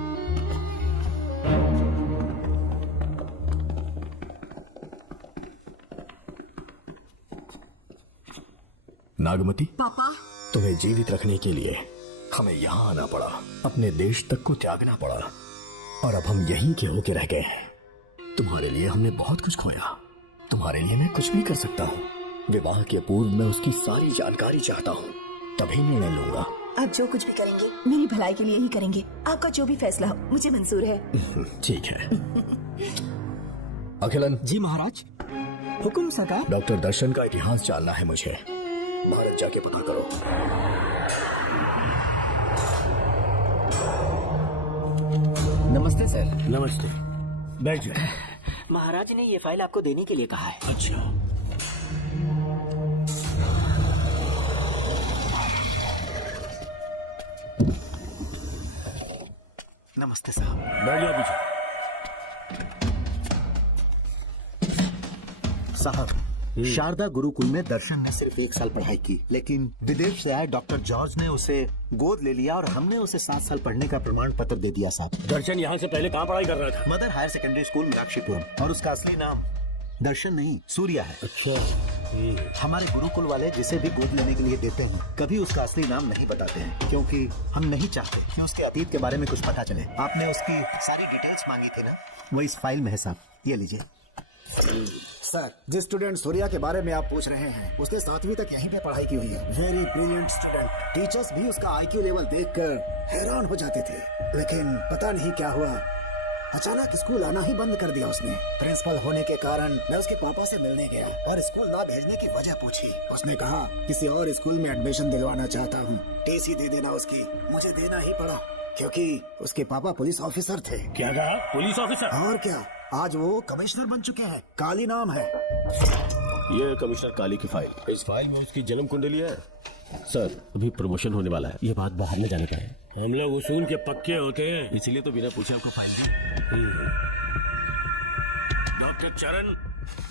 नागमती, पापा, तुम्हें जीवित रखने के लिए हमें यहाँ आना पड़ा, अपने देश तक को त्यागना पड़ा, और अब हम यहीं के होके रह गए हैं। तुम्हारे लिए हमने बहुत कुछ खोया, तुम्हारे लिए मैं कुछ भी कर सकता हूँ। विवाह के पूर्व मैं उसकी सारी जानकारी चाहता हूँ, तभी निर्णय लूंगा। आप जो कुछ भी करेंगे मेरी भलाई के लिए ही करेंगे। आपका जो भी फैसला हो मुझे मंजूर है। ठीक है। अखिलन। जी महाराज। हुकुम सरकार। डॉक्टर दर्शन का इतिहास जानना है मुझे, भारत जाके पता करो। नमस्ते सर। नमस्ते, बैठ जाओ। महाराज ने ये फाइल आपको देने के लिए कहा है। अच्छा, नमस्ते साहब। बैठ जाओ पीछे। साहब, शारदा गुरुकुल में दर्शन ने सिर्फ 1 साल पढ़ाई की, लेकिन विदेश से आए डॉक्टर जॉर्ज ने उसे गोद ले लिया और हमने उसे 7 साल पढ़ने का प्रमाण पत्र दे दिया साहब। दर्शन यहाँ से पहले कहाँ पढ़ाई कर रहा था? Mother higher secondary school Meenakshipuram, और उसका असली नाम दर्शन नहीं सूर्या है। अच्छा, हमारे गुरुकुल वाले जिसे भी गोद लेने के लिए देते हैं कभी उसका असली नाम नहीं बताते हैं, क्योंकि हम नहीं चाहते कि उसके अतीत के बारे में कुछ पता चले। आपने उसकी सारी डिटेल्स मांगी थी ना, वो इस फाइल में है साहब, ये लीजिए। सर, जिस स्टूडेंट सूर्या के बारे में आप पूछ रहे हैं उसने 7वीं तक यहीं पे पढ़ाई की हुई है। Very brilliant student. टीचर्स भी उसका IQ लेवल देखकर हैरान हो जाते थे, लेकिन पता नहीं क्या हुआ, अचानक स्कूल आना ही बंद कर दिया उसने। प्रिंसिपल होने के कारण मैं उसके पापा से मिलने गया और स्कूल ना भेजने की वजह पूछी। उसने कहा किसी और स्कूल में एडमिशन दिलवाना चाहता हूँ, TC दे देना उसकी। मुझे देना ही पड़ा क्योंकि उसके पापा पुलिस ऑफिसर थे। क्या कहा? Police officer? और क्या, आज वो कमिश्नर बन चुके हैं। काली नाम है। ये कमिश्नर काली की फाइल। इस फाइल में उसकी जन्म कुंडली है। सर, अभी प्रमोशन होने वाला है, ये बात बाहर न जाने पाए। हम लोग उसूल के पक्के होते हैं, इसीलिए तो बिना पूछे आपको फाइल है। डॉक्टर चरण,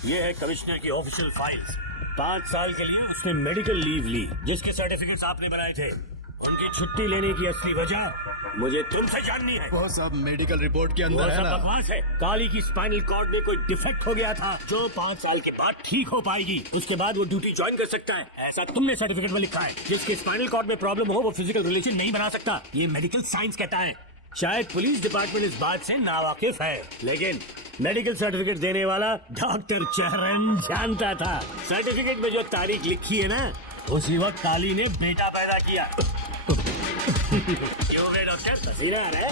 ये है कमिश्नर की ऑफिशियल फाइल्स। 5 साल के लिए उसने मेडिकल लीव ली, जिसके सर्टिफिकेट्स आपने बनाए थे। उनकी छुट्टी लेने की असली वजह मुझे तुमसे जाननी है। वो सब मेडिकल रिपोर्ट के अंदर वो है सब ना। बकवास है। काली की स्पाइनल कॉर्ड में कोई डिफेक्ट हो गया था, जो 5 साल के बाद ठीक हो पाएगी। उसके बाद वो ड्यूटी ज्वाइन कर सकता है, ऐसा तुमने सर्टिफिकेट में लिखा है। जिसके स्पाइनल कॉर्ड में प्रॉब्लम हो वो फिजिकल रिलेशन नहीं बना सकता, ये मेडिकल साइंस कहता है। शायद पुलिस डिपार्टमेंट इस बात से नावाकिफ है, लेकिन मेडिकल सर्टिफिकेट देने वाला डॉक्टर चरण जानता था। सर्टिफिकेट में जो तारीख लिखी है ना, उसी वक्त काली ने बेटा पैदा किया। क्यों बे डॉक्टर, पसीना आ रहा है?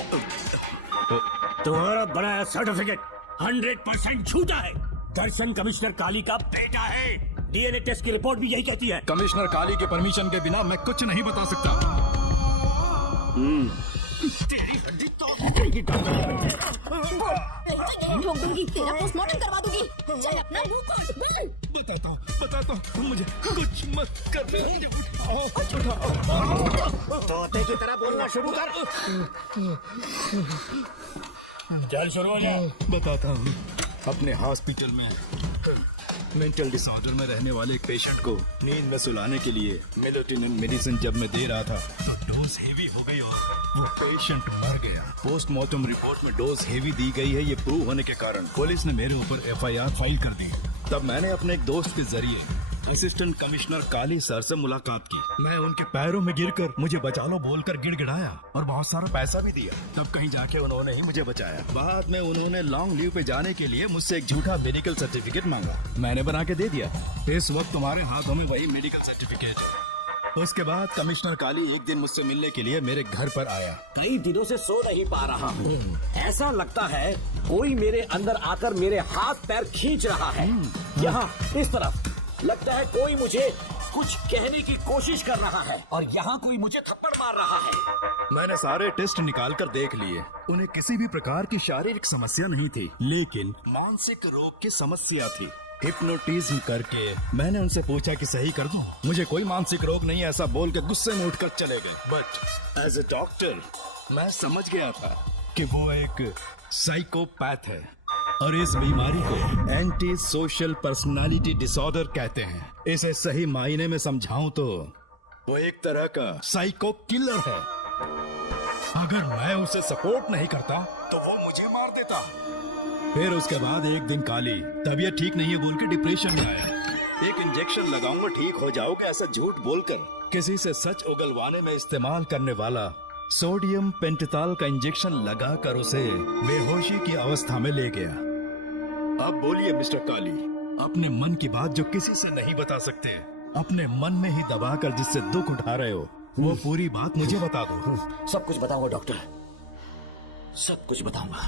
तुम्हारा बनाया सर्टिफिकेट 100% झूठा है। दर्शन कमिश्नर काली का बेटा है। DNA टेस्ट की रिपोर्ट भी यही कहती है। कमिश्नर काली के परमिशन के बिना मैं कुछ नहीं बता सकता। तेरी हड्डी तो रोक दूंगी, तेरा पोस्टमार्टम करवा दूंगी। चल अपना मुंह खोल। बताता हूँ, मुझे कुछ मत कर। तोते की तरह बोलना शुरू कर। चल शुरू हो जाओ। बताता हूँ, अपने हॉस्पिटल में मेंटल डिसऑर्डर में रहने वाले एक पेशेंट को नींद में सुलाने के लिए मेलेटोनिन मेडिसिन जब मैं दे रहा था तो डोज हेवी हो गई और वो पेशेंट मर गया। पोस्टमार्टम रिपोर्ट में डोज हेवी दी गई है, ये प्रूव होने के कारण पुलिस ने मेरे ऊपर FIR फाइल कर दी। तब मैंने अपने एक दोस्त के जरिए असिस्टेंट कमिश्नर काली सर से मुलाकात की। मैं उनके पैरों में गिरकर मुझे बचा लो बोलकर गिड़गिड़ाया और बहुत सारा पैसा भी दिया। तब कहीं जाके उन्होंने ही मुझे बचाया। बाद में उन्होंने लॉन्ग लीव पे जाने के लिए मुझसे एक झूठा मेडिकल सर्टिफिकेट मांगा, मैंने बना के दे दिया। इस वक्त तुम्हारे हाथों में वही मेडिकल सर्टिफिकेट है। उसके बाद कमिश्नर काली एक दिन मुझसे मिलने के लिए मेरे घर पर आया। कई दिनों से सो नहीं पा रहा हूँ। ऐसा लगता है कोई मेरे अंदर आकर मेरे हाथ पैर खींच रहा है। यहाँ इस तरफ लगता है कोई मुझे कुछ कहने की कोशिश कर रहा है और यहाँ कोई मुझे थप्पड़ मार रहा है। मैंने सारे टेस्ट निकाल कर देख लिए, उन्हें किसी भी प्रकार की शारीरिक समस्या नहीं थी, लेकिन मानसिक रोग की समस्या थी। हिप्नोटिज्म करके मैंने उनसे पूछा कि सही कर दूं? मुझे कोई मानसिक रोग नहीं ऐसा बोल के गुस्से में उठकर चले गए। बट एज ए डॉक्टर मैं समझ गया था कि वो एक साइकोपैथ है और इस बीमारी को एंटी सोशल पर्सनालिटी डिसऑर्डर कहते हैं। इसे सही मायने में समझाऊं तो वो एक तरह का साइको किलर है। अगर मैं उसे सपोर्ट नहीं करता तो वो मुझे मार देता। फिर उसके बाद एक दिन काली तबीयत ठीक नहीं है बोल के डिप्रेशन में आया। एक इंजेक्शन लगाऊंगा ठीक हो जाओगे ऐसा झूठ बोलकर किसी से सच उगलवाने में इस्तेमाल करने वाला सोडियम पेंटथॉल का इंजेक्शन लगाकर उसे बेहोशी की अवस्था में ले गया। अब बोलिए मिस्टर काली, अपने मन की बात जो किसी से नहीं बता सकते, अपने मन में ही दबाकर जिससे दुख उठा रहे हो, वो पूरी बात मुझे बता दो। सब कुछ बताऊंगा डॉक्टर, सब कुछ बताऊंगा।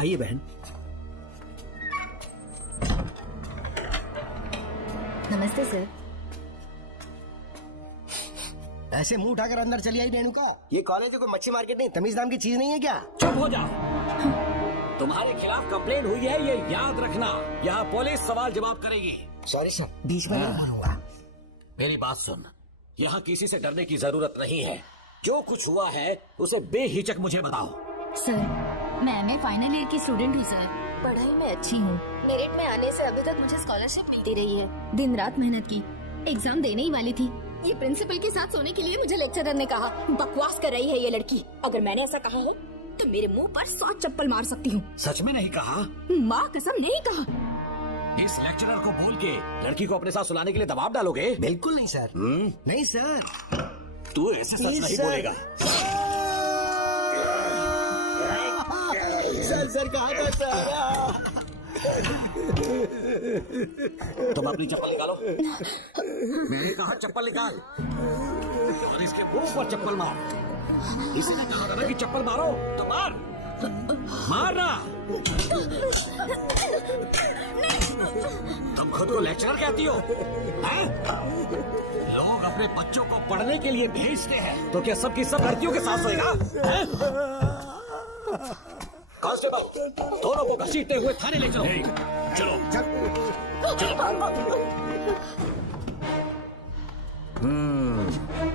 आइए बहन। नमस्ते सर। ऐसे मुंह उठाकर अंदर चली आई रेणुका। ये कॉलेज है कोई मच्छी मार्केट नहीं, तमीज नाम की चीज नहीं है क्या? चुप हो जा। तुम्हारे खिलाफ कंप्लेन हुई है, ये याद रखना। यहाँ पुलिस सवाल जवाब करेगी। सॉरी सर, बीच में नहीं बोलूंगा। मेरी बात सुन, यहाँ किसी से डरने की जरूरत नहीं है। जो कुछ हुआ है उसे बेहिचक मुझे बताओ। सर, मैं एमए फाइनल ईयर की स्टूडेंट हूँ सर। पढ़ाई में अच्छी हूँ। मेरिट में आने से अभी तक मुझे स्कॉलरशिप मिलती रही है। दिन रात मेहनत की, एग्जाम देने ही वाली थी। ये प्रिंसिपल के साथ सोने के लिए मुझे लेक्चरर ने कहा। बकवास कर रही है ये लड़की। अगर मैंने ऐसा कहा है तो मेरे मुंह पर 100 चप्पल मार सकती हूँ। सच में नहीं कहा? माँ कसम नहीं कहा। इस लेक्चरर को बोल के लड़की को अपने साथ सुलाने के लिए दबाव डालोगे? बिल्कुल नहीं सर। नहीं सर। तू ऐसे सच नहीं बोलेगा। सर कहाँ था सर? तुम अपनी चप्पल निकालो। मैंने कहा चप्पल निकाल और इसके मुंह पर चप्पल मार। इसे ने कहा ना कि चप्पल मारो तो मार, मारना। तुम खुद को लेक्चरर कहती हो हैं? लोग अपने बच्चों को पढ़ने के लिए भेजते हैं तो क्या सबकी सब लड़कियों के साथ सोएगा? कांस्टेबल, दोनों को घसीटते हुए थाने ले चलो। चलो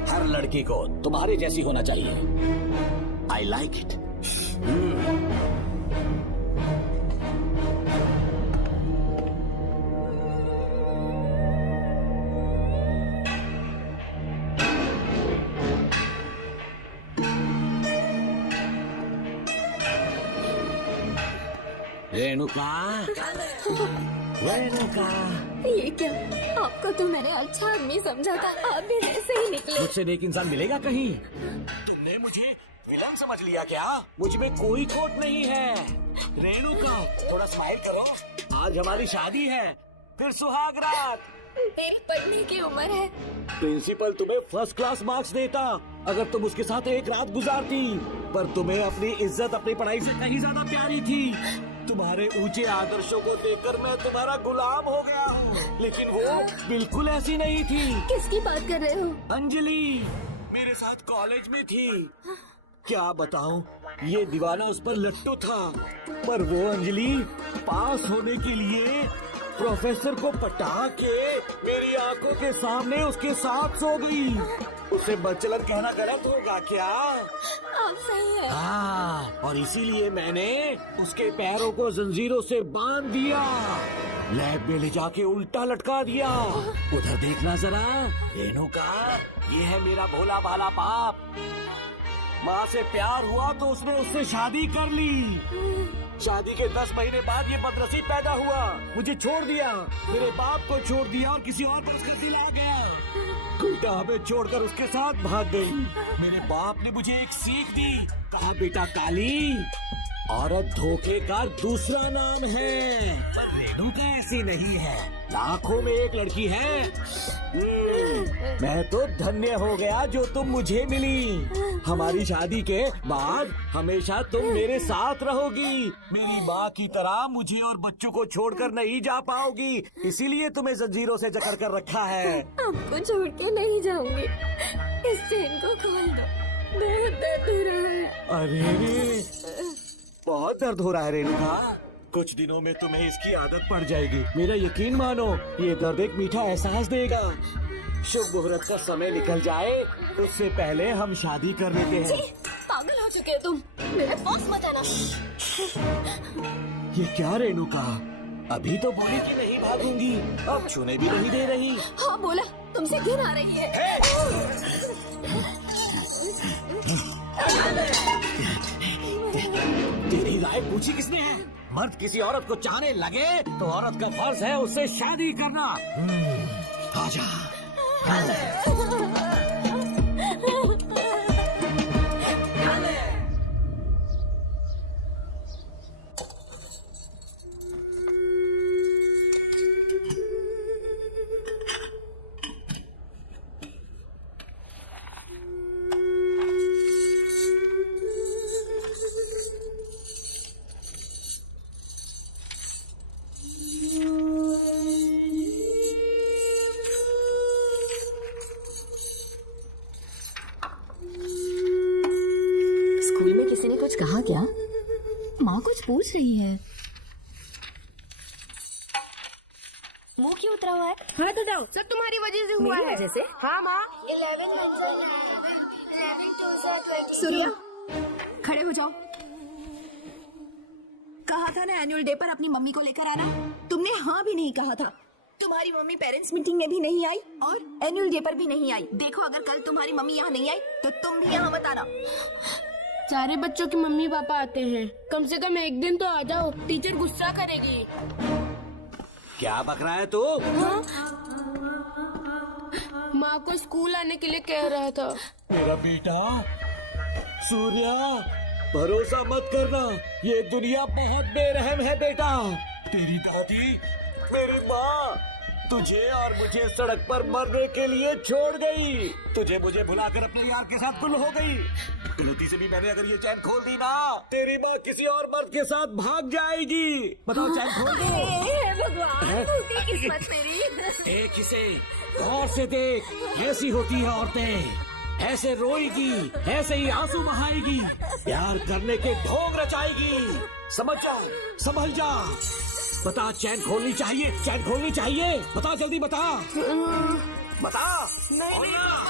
हर लड़की को तुम्हारे जैसी होना चाहिए। I like it. Renuka, Renuka. ये क्या? आपको तो मैंने अच्छा आदमी समझा था, आप भी ऐसे ही निकले। मुझसे नेक इंसान मिलेगा कहीं? तुमने मुझे विलन समझ लिया क्या? मुझ में कोई खोट नहीं है। रेणुका, थोड़ा स्माइल करो। आज हमारी शादी है, फिर सुहाग रात। मेरी पढ़ने की उम्र है। प्रिंसिपल तुम्हें फर्स्ट क्लास मार्क्स देता अगर तुम उसके साथ एक रात गुजारती, पर तुम्हें अपनी इज्जत अपनी पढ़ाई से कहीं ज्यादा प्यारी थी। तुम्हारे ऊंचे आदर्शों को देखकर मैं तुम्हारा गुलाम हो गया हूँ, लेकिन वो बिल्कुल ऐसी नहीं थी। किसकी बात कर रहे हो? अंजलि मेरे साथ कॉलेज में थी। क्या बताऊं, ये दीवाना उस पर लट्टू था, पर वो अंजलि पास होने के लिए प्रोफेसर को पटा के मेरी आंखों के सामने उसके साथ सो गई। उसे बचलन कहना गलत होगा क्या? आप सही है। हाँ, और इसीलिए मैंने उसके पैरों को जंजीरों से बांध दिया, लैब में ले जाके उल्टा लटका दिया। उधर देखना जरा रेणुका, ये है मेरा भोला भाला बाप। माँ से प्यार हुआ तो उसने उससे शादी कर ली। शादी के 10 महीने बाद ये बदनसीब पैदा हुआ, मुझे छोड़ दिया, मेरे बाप को छोड़ दिया और किसी और को उसका दिल आ गया। बेटा हमें छोड़कर उसके साथ भाग गई। मेरे बाप ने मुझे एक सीख दी, कहा बेटा काली, औरत धोखे का दूसरा नाम है, पर रेणुका ऐसी नहीं है, लाखों में एक लड़की है। मैं तो धन्य हो गया जो तुम मुझे मिली। हमारी शादी के बाद हमेशा तुम मेरे साथ रहोगी। मेरी माँ की तरह मुझे और बच्चों को छोड़कर नहीं जा पाओगी, इसीलिए तुम्हें जंजीरों से जकड़ कर रखा है। आपको छोड़ के नहीं जाऊंगी। इस चेन को खोल दो, बहुत दर्द हो रहा है। अरे बहुत दर्द हो रहा है रेणुका, कुछ दिनों में तुम्हें इसकी आदत पड़ जाएगी। मेरा यकीन मानो, ये दर्द एक मीठा एहसास देगा। शुभ मुहूर्त का समय निकल जाए उससे पहले हम शादी कर लेते हैं। पागल हो चुके हो तुम, मेरे पास मत आना। ये क्या रेणुका, अभी तो बोली कि नहीं भागूंगी, अब छूने भी नहीं दे रही। हाँ बोला, तुमसे घिन आ रही है। तेरी राय पूछी किसने है? मर्द किसी औरत को चाहने लगे तो औरत का फर्ज है उससे शादी करना। आजा। स्कूल में किसी ने कुछ कहा क्या? माँ कुछ पूछ रही है। मुंह क्यों उतरा हुआ है? हाथ उठाओ, सब तुम्हारी वजह से हुआ मेरी है। वजह से? हाँ माँ। 11 सूर्या, खड़े हो जाओ। कहा था ना एनुअल डे पर अपनी मम्मी को लेकर आना। तुमने हाँ भी नहीं कहा था। तुम्हारी मम्मी पेरेंट्स मीटिंग में भी नहीं आई और एनुअल डे पर भी नहीं आई। देखो अगर कल तुम्हारी मम्मी यहाँ नहीं आई तो तुम भी यहाँ मत आना। सारे बच्चों की मम्मी पापा आते हैं, कम से कम एक दिन तो आ जाओ, टीचर गुस्सा करेगी। क्या बक रहा है तू? माँ को स्कूल आने के लिए कह रहा था। मेरा बेटा सूर्या, भरोसा मत करना, ये दुनिया बहुत बेरहम है बेटा। तेरी दादी, मेरी माँ तुझे और मुझे सड़क पर मरने के लिए छोड़ गई। तुझे मुझे भुलाकर अपने यार के साथ गुल हो गई। गलती से भी मैंने अगर ये चैन खोल दी ना, तेरी माँ किसी और मर्द के साथ भाग जाएगी। बताओ चैन खोल दो। भगवान, किस्मत मेरी। देख इसे, गौर से देख, ऐसी होती है औरतें। ऐसे रोएगी, ऐसे ही आंसू बहाएगी, प्यार करने के ढोंग रचाएगी। समझ जा, संभल जा। बता, चैन खोलनी चाहिए, चैन खोलनी चाहिए। बता जल्दी बता, बता। बोलना।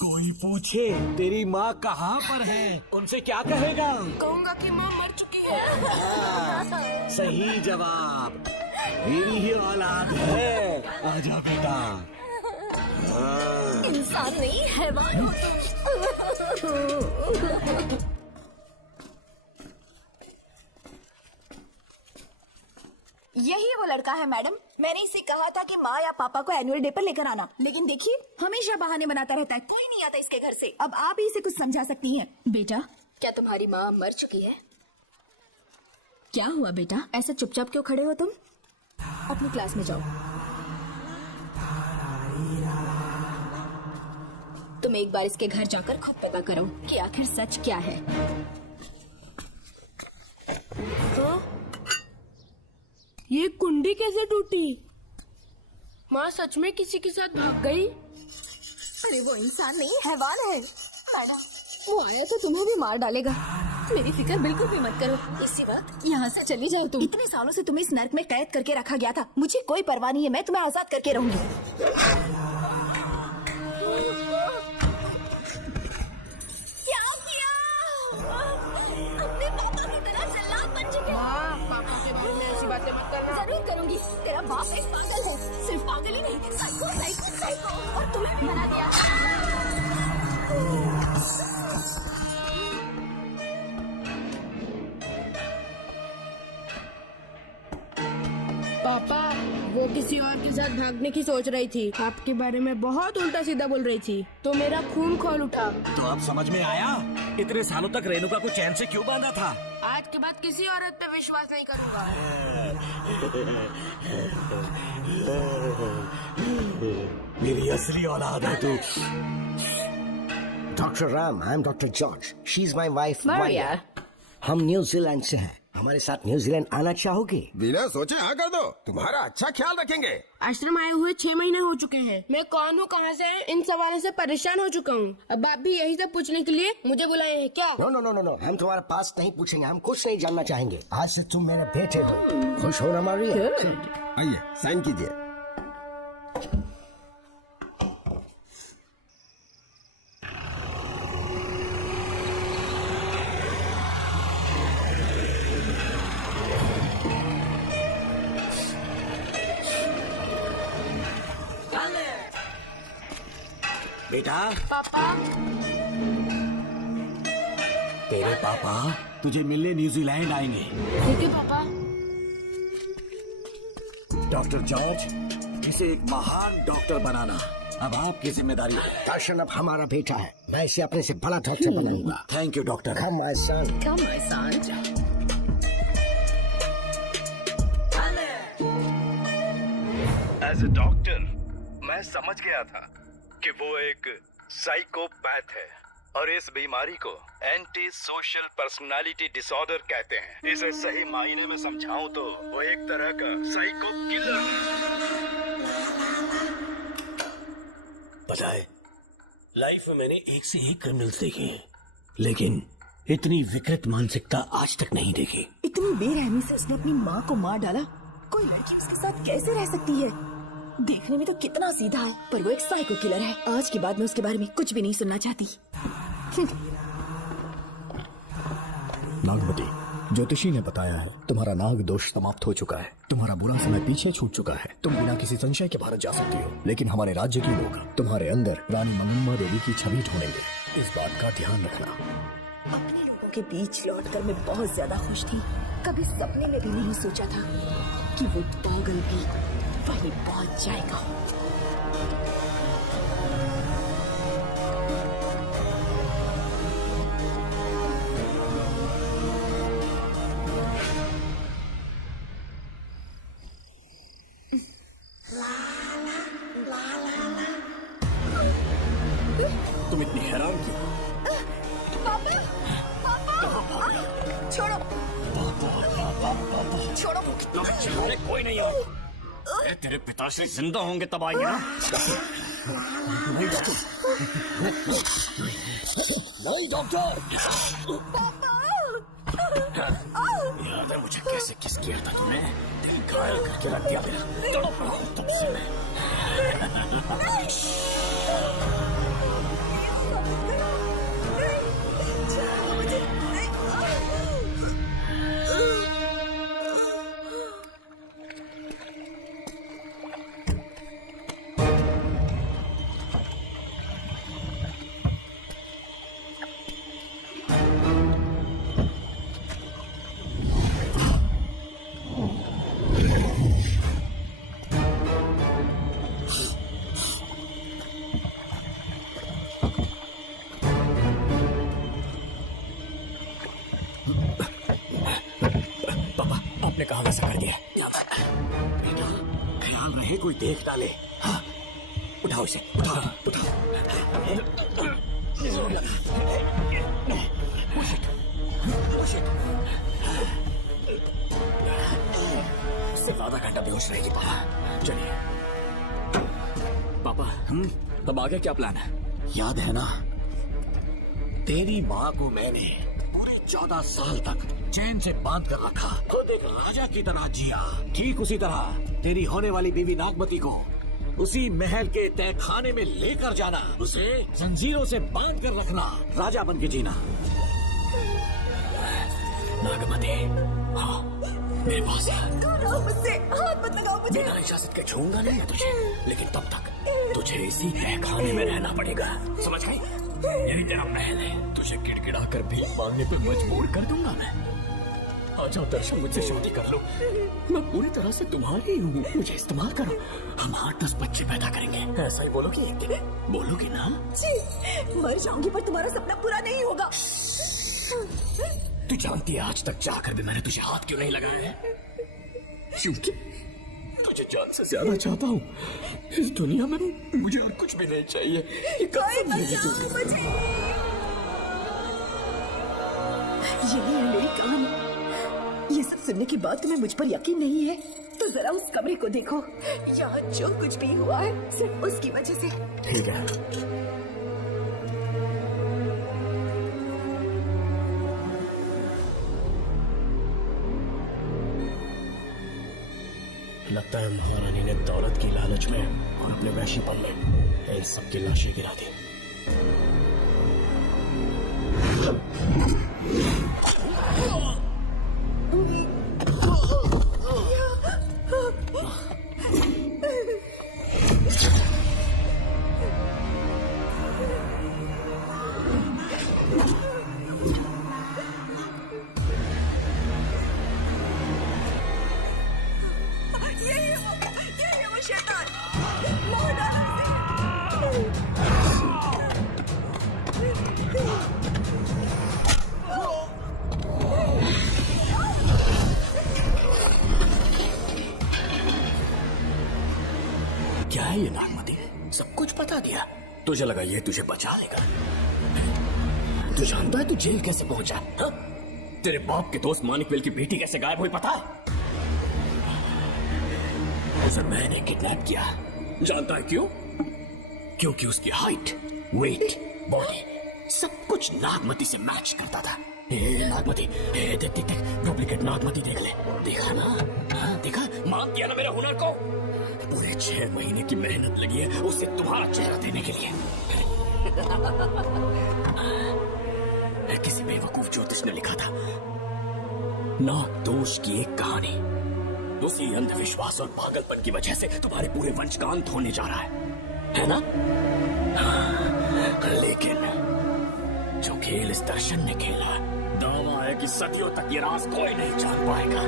कोई पूछे तेरी माँ कहाँ पर है, उनसे क्या कहेगा? कहूँगा कि माँ मर चुकी है। सही जवाब, मेरी ही औलाद है। आजा बेटा। इंसान नहीं हैवान हो तुम। यही वो लड़का है मैडम। मैंने इसे कहा था कि माँ या पापा को एनुअल डे पर लेकर आना, लेकिन देखिए हमेशा बहाने बनाता रहता है। कोई नहीं आता इसके घर से। अब आप ही इसे कुछ समझा सकती हैं। बेटा, क्या तुम्हारी माँ मर चुकी है? क्या हुआ बेटा, ऐसा चुपचाप क्यों खड़े हो तुम? अपनी क्लास में जाओ। तुम एक बार इसके घर जाकर खुद पता करो कि आखिर सच क्या है। ये कुंडी कैसे टूटी? माँ सच में किसी के साथ भाग गई? अरे वो इंसान नहीं हैवान है मैडम। वो आया तो तुम्हें भी मार डालेगा। मेरी फिक्र बिल्कुल भी मत करो। इसी वक्त यहाँ से चली जाओ तुम। इतने सालों से तुम्हें इस नर्क में कैद करके रखा गया था। मुझे कोई परवाह नहीं है, मैं तुम्हें आजाद करके रहूंगी। क्या किया? अपने पापा की तरह जल्लाद बन चुके हो। पापा के बारे में ऐसी बातें मत करना। जरूर करूंगी। तेरा बाप एक पागल है, सिर्फ पागल ही नहीं, साइको साइको साइको। और तुम्हें भी बना दिया। पापा, वो किसी और के साथ भागने की सोच रही थी। आपके बारे में बहुत उल्टा सीधा बोल रही थी, तो मेरा खून खौल उठा। तो अब समझ में आया इतने सालों तक रेणुका को चैन से क्यों बांधा था। आज के बाद किसी औरत पे विश्वास नहीं करूंगा। मेरी असली औलाद है तू। Doctor Ram, I am doctor George. She is my wife Maria। हम न्यूजीलैंड से हैं। हमारे साथ न्यूजीलैंड आना चाहोगे? बिना सोचे हाँ कर दो, तुम्हारा अच्छा ख्याल रखेंगे। आश्रम आए हुए 6 महीने हो चुके हैं। मैं कौन हूँ, कहाँ से हैं, इन सवालों से परेशान हो चुका हूँ। अब आप भी यही सब पूछने के लिए मुझे बुलाए हैं क्या? No no no no no, हम तुम्हारा पास नहीं पूछेंगे, हम कुछ नहीं जानना चाहेंगे। आज से तुम मेरे बेटे हो। खुश हो ना मारिया? आइए साइन कीजिए। बेटा, पापा, तेरे पापा तुझे मिलने न्यूजीलैंड आएंगे। ठीक है पापा। डॉक्टर जॉर्ज, इसे एक महान डॉक्टर बनाना अब आपकी जिम्मेदारी है। दर्शन अब हमारा बेटा है, मैं इसे अपने से बड़ा डॉक्टर बनाऊंगा। Thank you doctor. Come my son. Come my son. As a doctor मैं समझ गया था कि वो एक साइकोपैथ है और इस बीमारी को एंटी सोशल पर्सनालिटी डिसऑर्डर कहते हैं। इसे सही मायने में समझाऊं तो वो एक तरह का साइको किलर है। पता है, लाइफ में मैंने एक से एक क्रिमिनल्स देखे हैं, लेकिन इतनी विकृत मानसिकता आज तक नहीं देखी। इतनी बेरहमी से उसने अपनी माँ को मार डाला। कोई लड़की उसके साथ कैसे रह सकती है? देखने में तो कितना सीधा है, पर वो एक साइको किलर है। आज के बाद मैं उसके बारे में कुछ भी नहीं सुनना चाहती। नागमती, ज्योतिषी ने बताया है तुम्हारा नाग दोष समाप्त हो चुका है, तुम्हारा बुरा समय पीछे छूट चुका है, तुम बिना किसी संशय के भारत जा सकती हो। लेकिन हमारे राज्य के लोग तुम्हारे अंदर रानी मंगम्मा देवी की छवि ढूंढेंगे, इस बात का ध्यान रखना। अपने लोगों के बीच लौटकर मैं बहुत ज्यादा खुश थी। कभी सपने में भी नहीं सोचा था कि वो पागल भी वहीं पहुंच जाएगा। तुम इतनी हैरान क्यों? छोड़ो, छोड़ो। कोई नहीं हो। तेरे पिताश्री जिंदा होंगे तब आएंगे ना। नहीं डॉक्टर, नहीं डॉक्टर। याद है मुझे कैसे किस किया था तुमने? दिल घायल करके रख दिया मेरा। तड़प रहा हूं तुमसे मैं। आपने कहा वैसा कर दिया। बेटा, ख्याल रहे कोई देख डाले। हाँ, उठाओ इसे, उठाओ, उठाओ। सिर्फ आधा घंटा बेहोश रहेगी पापा। चलिए पापा, तब आगे क्या प्लान है? याद है ना, तेरी माँ को मैंने पूरे 14 साल तक चैन से बांध कर रखा, खुद एक राजा की तरह जिया। ठीक उसी तरह तेरी होने वाली बीवी नागमती को उसी महल के तहखाने में लेकर जाना, उसे जंजीरों से बांध कर रखना, राजा बन के जीना। नागमती, हाँ मेरे पास है। मुझसे हाथ मत लगाओ मुझे। बिना इजाजत के छूंगा नहीं है तुझे, लेकिन तब तक तुझे इसी तहखाने में रहना पड़ेगा, समझ गई? यही तेरा महल है, तुझे गिड़गिड़ा कर भी मांगने पे मजबूर कर दूंगा मैं। आ जाओ दर्शन, मुझसे शादी कर लो, मैं पूरी तरह से तुम्हारी हूँ, मुझे इस्तेमाल करो। हम 8-10 बच्चे पैदा करेंगे, ऐसा ही बोलोगी एक दिन? बोलोगी ना? जी, मर जाऊंगी पर तुम्हारा सपना पूरा नहीं होगा। तू जानती है आज तक चाहकर भी मैंने तुझे हाथ क्यों नहीं लगाया है? क्योंकि तुझे जान से ज्यादा चाहता हूँ। इस दुनिया में मुझे और कुछ भी नहीं चाहिए। ये कसम है तुझे। यही है मेरी कहानी। ये सब सुनने के बाद तुम्हें मुझ पर यकीन नहीं है तो जरा उस कमरे को देखो। यहाँ जो कुछ भी हुआ है सिर्फ उसकी वजह से। ठीक है, लगता है महारानी ने दौलत की लालच में और अपने वैश्यपन में इन सबकी लाशें गिरा दी। क्या है ये नागमती? सब कुछ बता दिया। तुझे लगा ये तुझे बचा लेगा? तू जानता है तू जेल कैसे पहुंचा? हाँ? तेरे बाप के दोस्त मानिकवेल की बेटी कैसे गायब हुई पता है? उसे मैंने किडनैप किया। जानता है क्यों? क्योंकि उसकी हाइट, वेट, बॉडी सब कुछ नागमती से मैच करता था। नागमती, देख देख देख, डुप्लीकेट नागमती देख ले। देखा ना? हाँ, देखा? मान दिया ना मेरे हुनर को? पूरे 6 महीने की मेहनत लगी है उसे तुम्हारा चेहरा देने के लिए। किसी बेवकूफ ज्योतिष ने लिखा था, नाग दोष की एक कहानी। उसी अंधविश्वास और पागलपन की वजह से तुम्हारे पूरे वंश का अंत होने जा रहा है ना? लेकिन जो खेल इस दर्शन ने खेला, दावा है कि सदियों तक ये राज कोई नहीं जान पाएगा।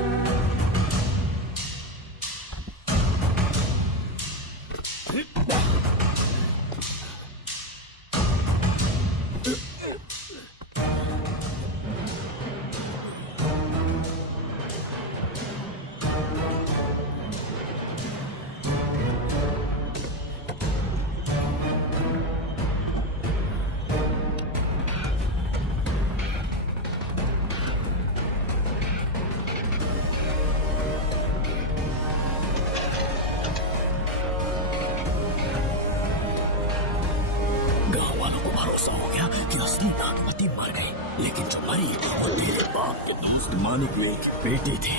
लेकिन जो मरी वो तेरे बाप के दोस्त मानिकवेल की बेटी थी।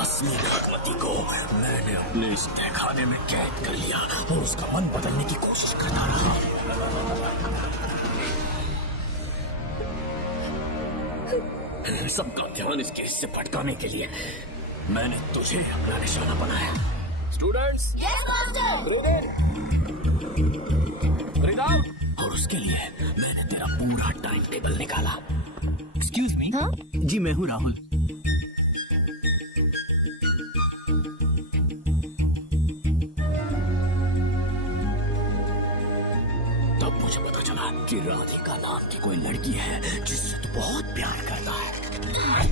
असली नागमती को मैंने अपने इस तहखाने में कैद कर लिया और उसका मन बदलने की कोशिश करता रहा। सबका ध्यान इस केस से भटकाने के लिए मैंने तुझे अपना निशाना बनाया। स्टूडेंट्स, और उसके लिए मैंने तेरा पूरा टाइम टेबल निकाला। Excuse me. हाँ? जी मैं हूँ राहुल। तब मुझे पता चला कि राधिका नाम की कोई लड़की है जिससे तू बहुत प्यार करता है।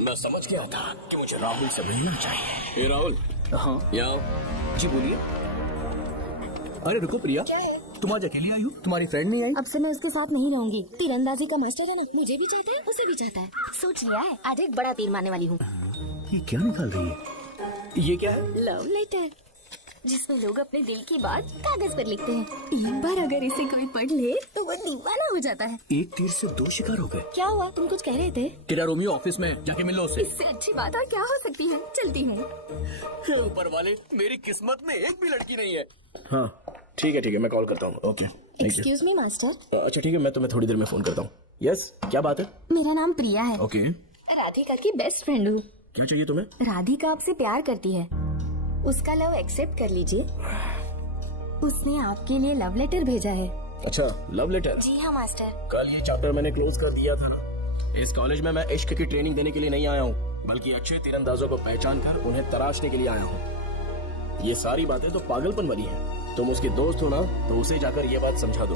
मैं समझ गया था कि मुझे राहुल से मिलना चाहिए। राहुल। हाँ यहाँ। जी बोलिए। अरे रुको प्रिया, क्या है? तुम आज अकेली आई हो? तुम्हारी फ्रेंड नहीं आई? अब से मैं उसके साथ नहीं रहूंगी। तीरंदाजी का मास्टर है ना, मुझे भी चाहता है, उसे भी चाहता है। सोच लिया है, आज एक बड़ा तीर मारने वाली हूँ। ये क्या निकाल रही है? ये क्या है? लव लेटर, जिसमें लोग अपने दिल की बात कागज पर लिखते हैं। एक बार अगर इसे कोई पढ़ ले तो वो दीवाना हो जाता है। एक तीर से 2 शिकार हो गए। क्या हुआ? तुम कुछ कह रहे थे? तेरा रोमियो ऑफिस में, जाके मिलो उससे। इससे अच्छी बात और क्या हो सकती है? चलती हूँ। ऊपर वाले, मेरी किस्मत में एक भी लड़की नहीं है। हाँ ठीक है, मैं कॉल करता हूँ। ओके। Excuse me master. अच्छा ठीक है, मैं तुम्हें थोड़ी देर में फोन करता हूँ। यस, क्या बात है? मेरा नाम प्रिया है। ओके। राधिका की बेस्ट फ्रेंड हूँ। क्या चाहिए तुम्हें? राधिका आपसे प्यार करती है, उसका लव एक्सेप्ट कर लीजिए। उसने आपके लिए लव लेटर भेजा है। अच्छा, लव लेटर? जी हाँ मास्टर। कल ये चैप्टर मैंने क्लोज कर दिया था ना। इस कॉलेज में मैं इश्क की ट्रेनिंग देने के लिए नहीं आया हूँ, बल्कि अच्छे तीरंदाजों को पहचान कर उन्हें तराशने के लिए आया हूँ। ये सारी बातें तो पागलपन वाली हैं। तुम उसके दोस्त हो ना, तो उसे जाकर ये बात समझा दो।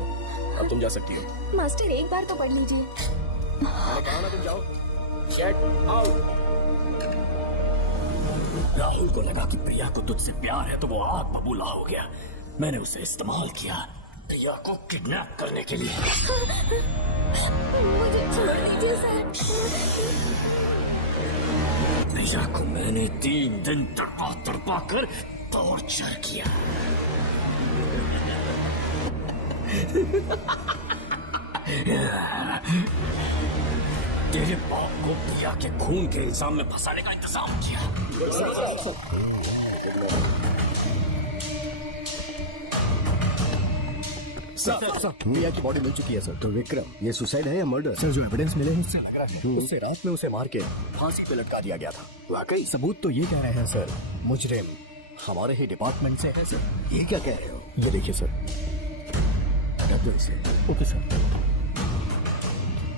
अब तुम जा सकती हो। मास्टर एक बार तो पढ़ लीजिए। मैंने कहा ना तुम जाओ। Get out. राहुल को लगा कि प्रिया को तुझसे प्यार है तो वो आग बबूला हो गया। मैंने उसे इस्तेमाल किया प्रिया को किडनैप करने के लिए। मुझे छोड़ दीजिए सर। प्रिया को मैंने 3 दिन तड़पा कर टॉर्चर किया। तेरे बाप को प्रिया के खून के इल्जाम में फंसाने का इंतजाम किया। सर, प्रिया की बॉडी मिल चुकी है सर। तो विक्रम, ये सुसाइड है या मर्डर? सर जो एविडेंस मिले हैं उससे लग रहा है उससे रात में उसे मार के फांसी पे लटका दिया गया था। वाकई सबूत तो ये कह रहे हैं सर, मुजरिम हमारे ही डिपार्टमेंट से है सर। ये क्या कह रहे हो? ये देखिए सर। हटा दो इसे। Okay sir.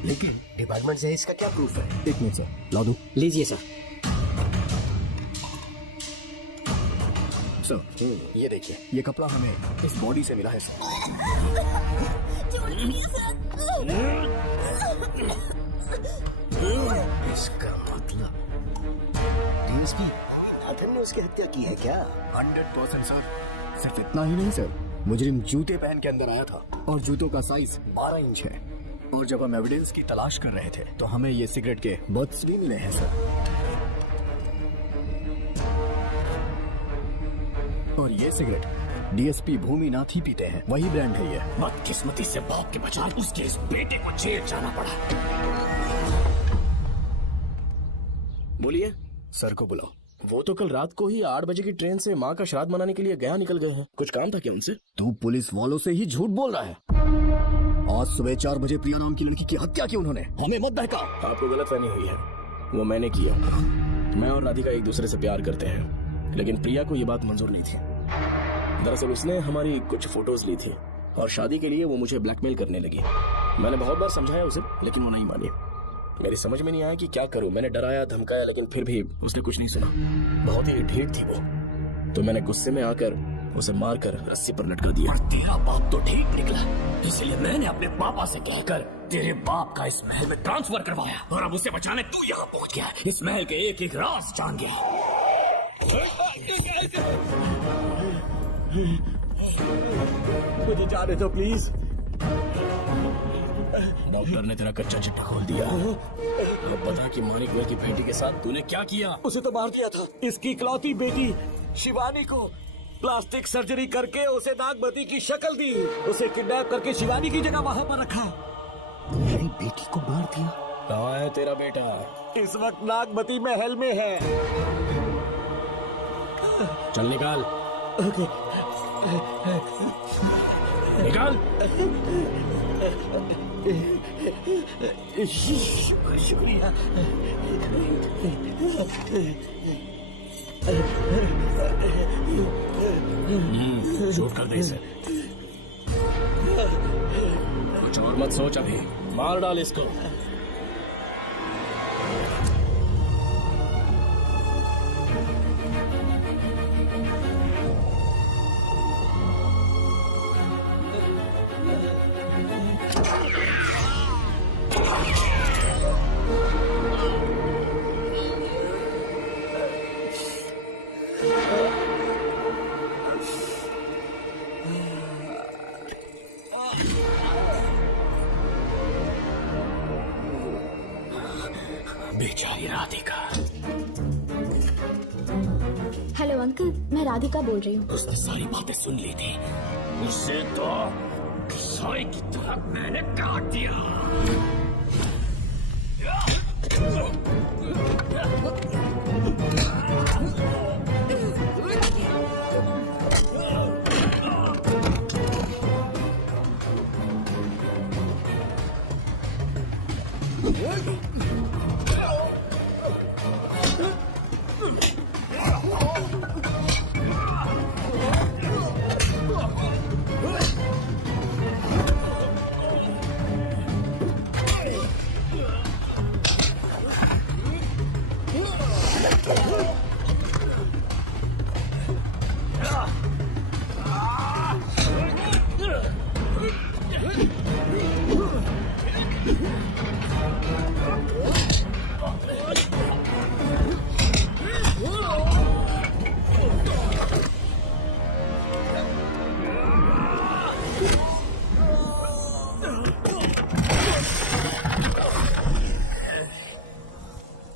लेकिन डिपार्टमेंट से इसका क्या प्रूफ है? 1 मिनट सर, ला दो। लीजिए सर। सर ये देखिए, ये कपड़ा हमें इस बॉडी से मिला है सर। इसका मतलब डीएसपी साधन ने उसकी हत्या की है क्या? 100% सर। सिर्फ इतना ही नहीं सर, मुजरिम जूते पहन के अंदर आया था और जूतों का साइज 12 इंच है। और जब हम एविडेंस की तलाश कर रहे थे तो हमें ये सिगरेट के बट्स भी मिले हैं सर। और ये सिगरेट डीएसपी भूमिनाथ ही पीते हैं, वही ब्रांड है ये। बदकिस्मती से बाप के बजाय उसके इस बेटे को जेल जाना पड़ा। बोलिए। सर को बुलाओ। वो तो कल रात को ही 8 बजे की ट्रेन से माँ का श्राद्ध मनाने के लिए गया निकल गए हैं। कुछ काम था क्या उनसे? तू पुलिस वालों से ही झूठ बोल रहा है। आज सुबह 4 बजे प्रिया नाम की लड़की की हत्या की उन्होंने। हमें मत बहका। आपको गलतफहमी हुई है, वो मैंने किया। मैं और राधिका एक दूसरे से प्यार करते हैं, लेकिन प्रिया को ये बात मंजूर नहीं थी। दरअसल उसने हमारी कुछ फोटोज ली थी और शादी के लिए वो मुझे ब्लैकमेल करने लगी। मैंने बहुत बार समझाया उसे, लेकिन वो नहीं मानी। मेरी समझ में नहीं आया कि क्या करूं। मैंने डराया धमकाया, लेकिन फिर भी उसने कुछ नहीं सुना। बहुत ही ढीठ थी वो, तो मैंने गुस्से में आकर उसे मारकर रस्सी पर लटका दिया। और तेरा बाप तो ठीक निकला, इसलिए मैंने अपने पापा से कहकर तेरे बाप का इस महल में ट्रांसफर करवाया। और अब उसे बचाने तू यहाँ पहुँच गया, इस महल के एक एक राज जान गया। मुझे जाने दो प्लीज। डॉक्टर ने तेरा कच्चा चिट्ठा खोल दिया। अब बता कि मानिक की बेटी के साथ तूने क्या किया? उसे तो मार दिया था। इसकी इकलौती बेटी शिवानी को प्लास्टिक सर्जरी करके उसे नागमती की शक्ल दी। उसे किडनैप करके शिवानी की जगह वहाँ पर रखा। मेरी बेटी को मार दिया? कहाँ है तेरा बेटा? इस वक्त नागमती महल में है। चल निकाल। निकाल। शुक्रिया। शूट कर दे इसे। कुछ और मत सोच, अभी मार डाल इसको। बेचारी राधिका। हेलो अंकल, मैं राधिका बोल रही हूँ। उसने सारी बातें सुन ली थी। उसे तो सारी की तरह मैंने काट दिया।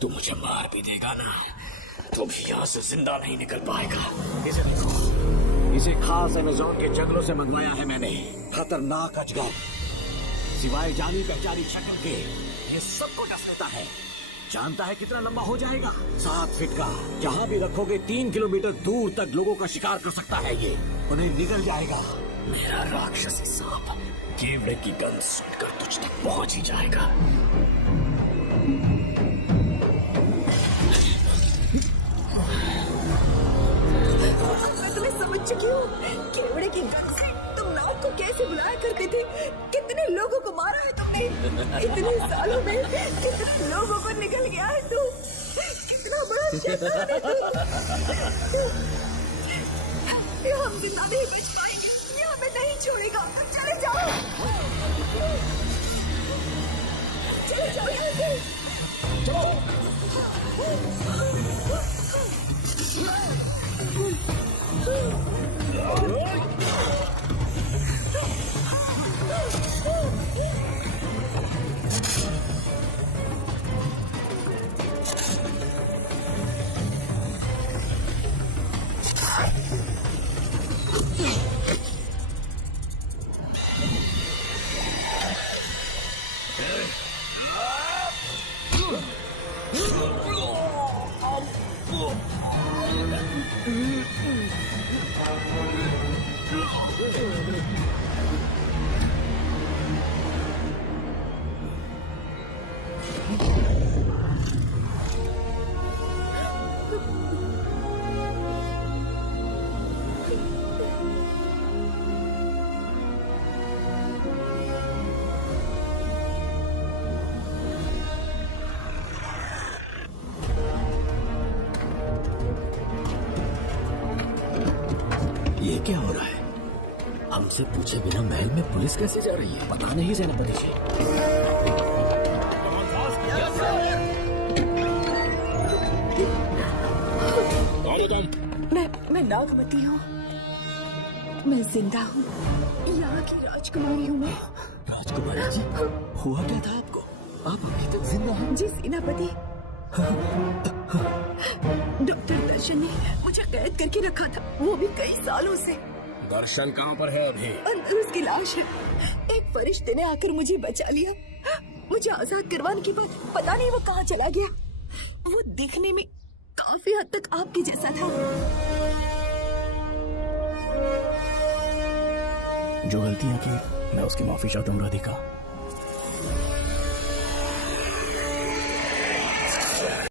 तू मुझे मार भी देगा ना, तो भी यहाँ से जिंदा नहीं निकल पाएगा। इसे देखो, इसे खास अमेज़न के जंगलों से मंगवाया है मैंने। खतरनाक अजगर, सिवाय जानी पहचानी शक्ल के ये सबको डस लेता है। जानता है कितना लंबा हो जाएगा? 7 फीट का। जहाँ भी रखोगे 3 किलोमीटर दूर तक लोगों का शिकार कर सकता है ये। उन्हें निगल जाएगा। मेरा राक्षसी सांप केवड़े की गंध सुनकर तुझ तक पहुंच ही जाएगा। मैं तुम्हें समझ चुकी हूँ। केवड़े की गंध से तुम नाव को कैसे बुलाया करती थी। कितने लोगों को मारा है तुमने। इतने सालों में कितने लोगों को निकल गया है तू। कितना बड़ा शैतान है तू। ये हम जिंदा नहीं बच पाएंगे। ये हमें नहीं छोड़ेगा। चले जाओ, चले जाओ यहाँ से। ये क्या हो रहा है? हमसे पूछे बिना महल में पुलिस कैसे जा रही है? पता नहीं सेनापति जी। कौन हो तुम? मैं नागमती हूँ। मैं जिंदा हूँ। यहाँ की राजकुमारी हूँ मैं। राजकुमारी जी, हुआ क्या था आपको? आप अभी तक जिंदा हैं? जी सेनापति। डॉक्टर दर्शन ने मुझे कैद करके रखा था, वो भी कई सालों से। दर्शन कहाँ पर है अभी? अंदर उसकी लाश है। एक फरिश्ते ने आकर मुझे बचा लिया, मुझे आजाद करवाने के बाद पता नहीं वो कहाँ चला गया। वो दिखने में काफी हद तक आपके जैसा था। जो गलतियां की मैं उसकी माफी चाहता हूँ राधिका।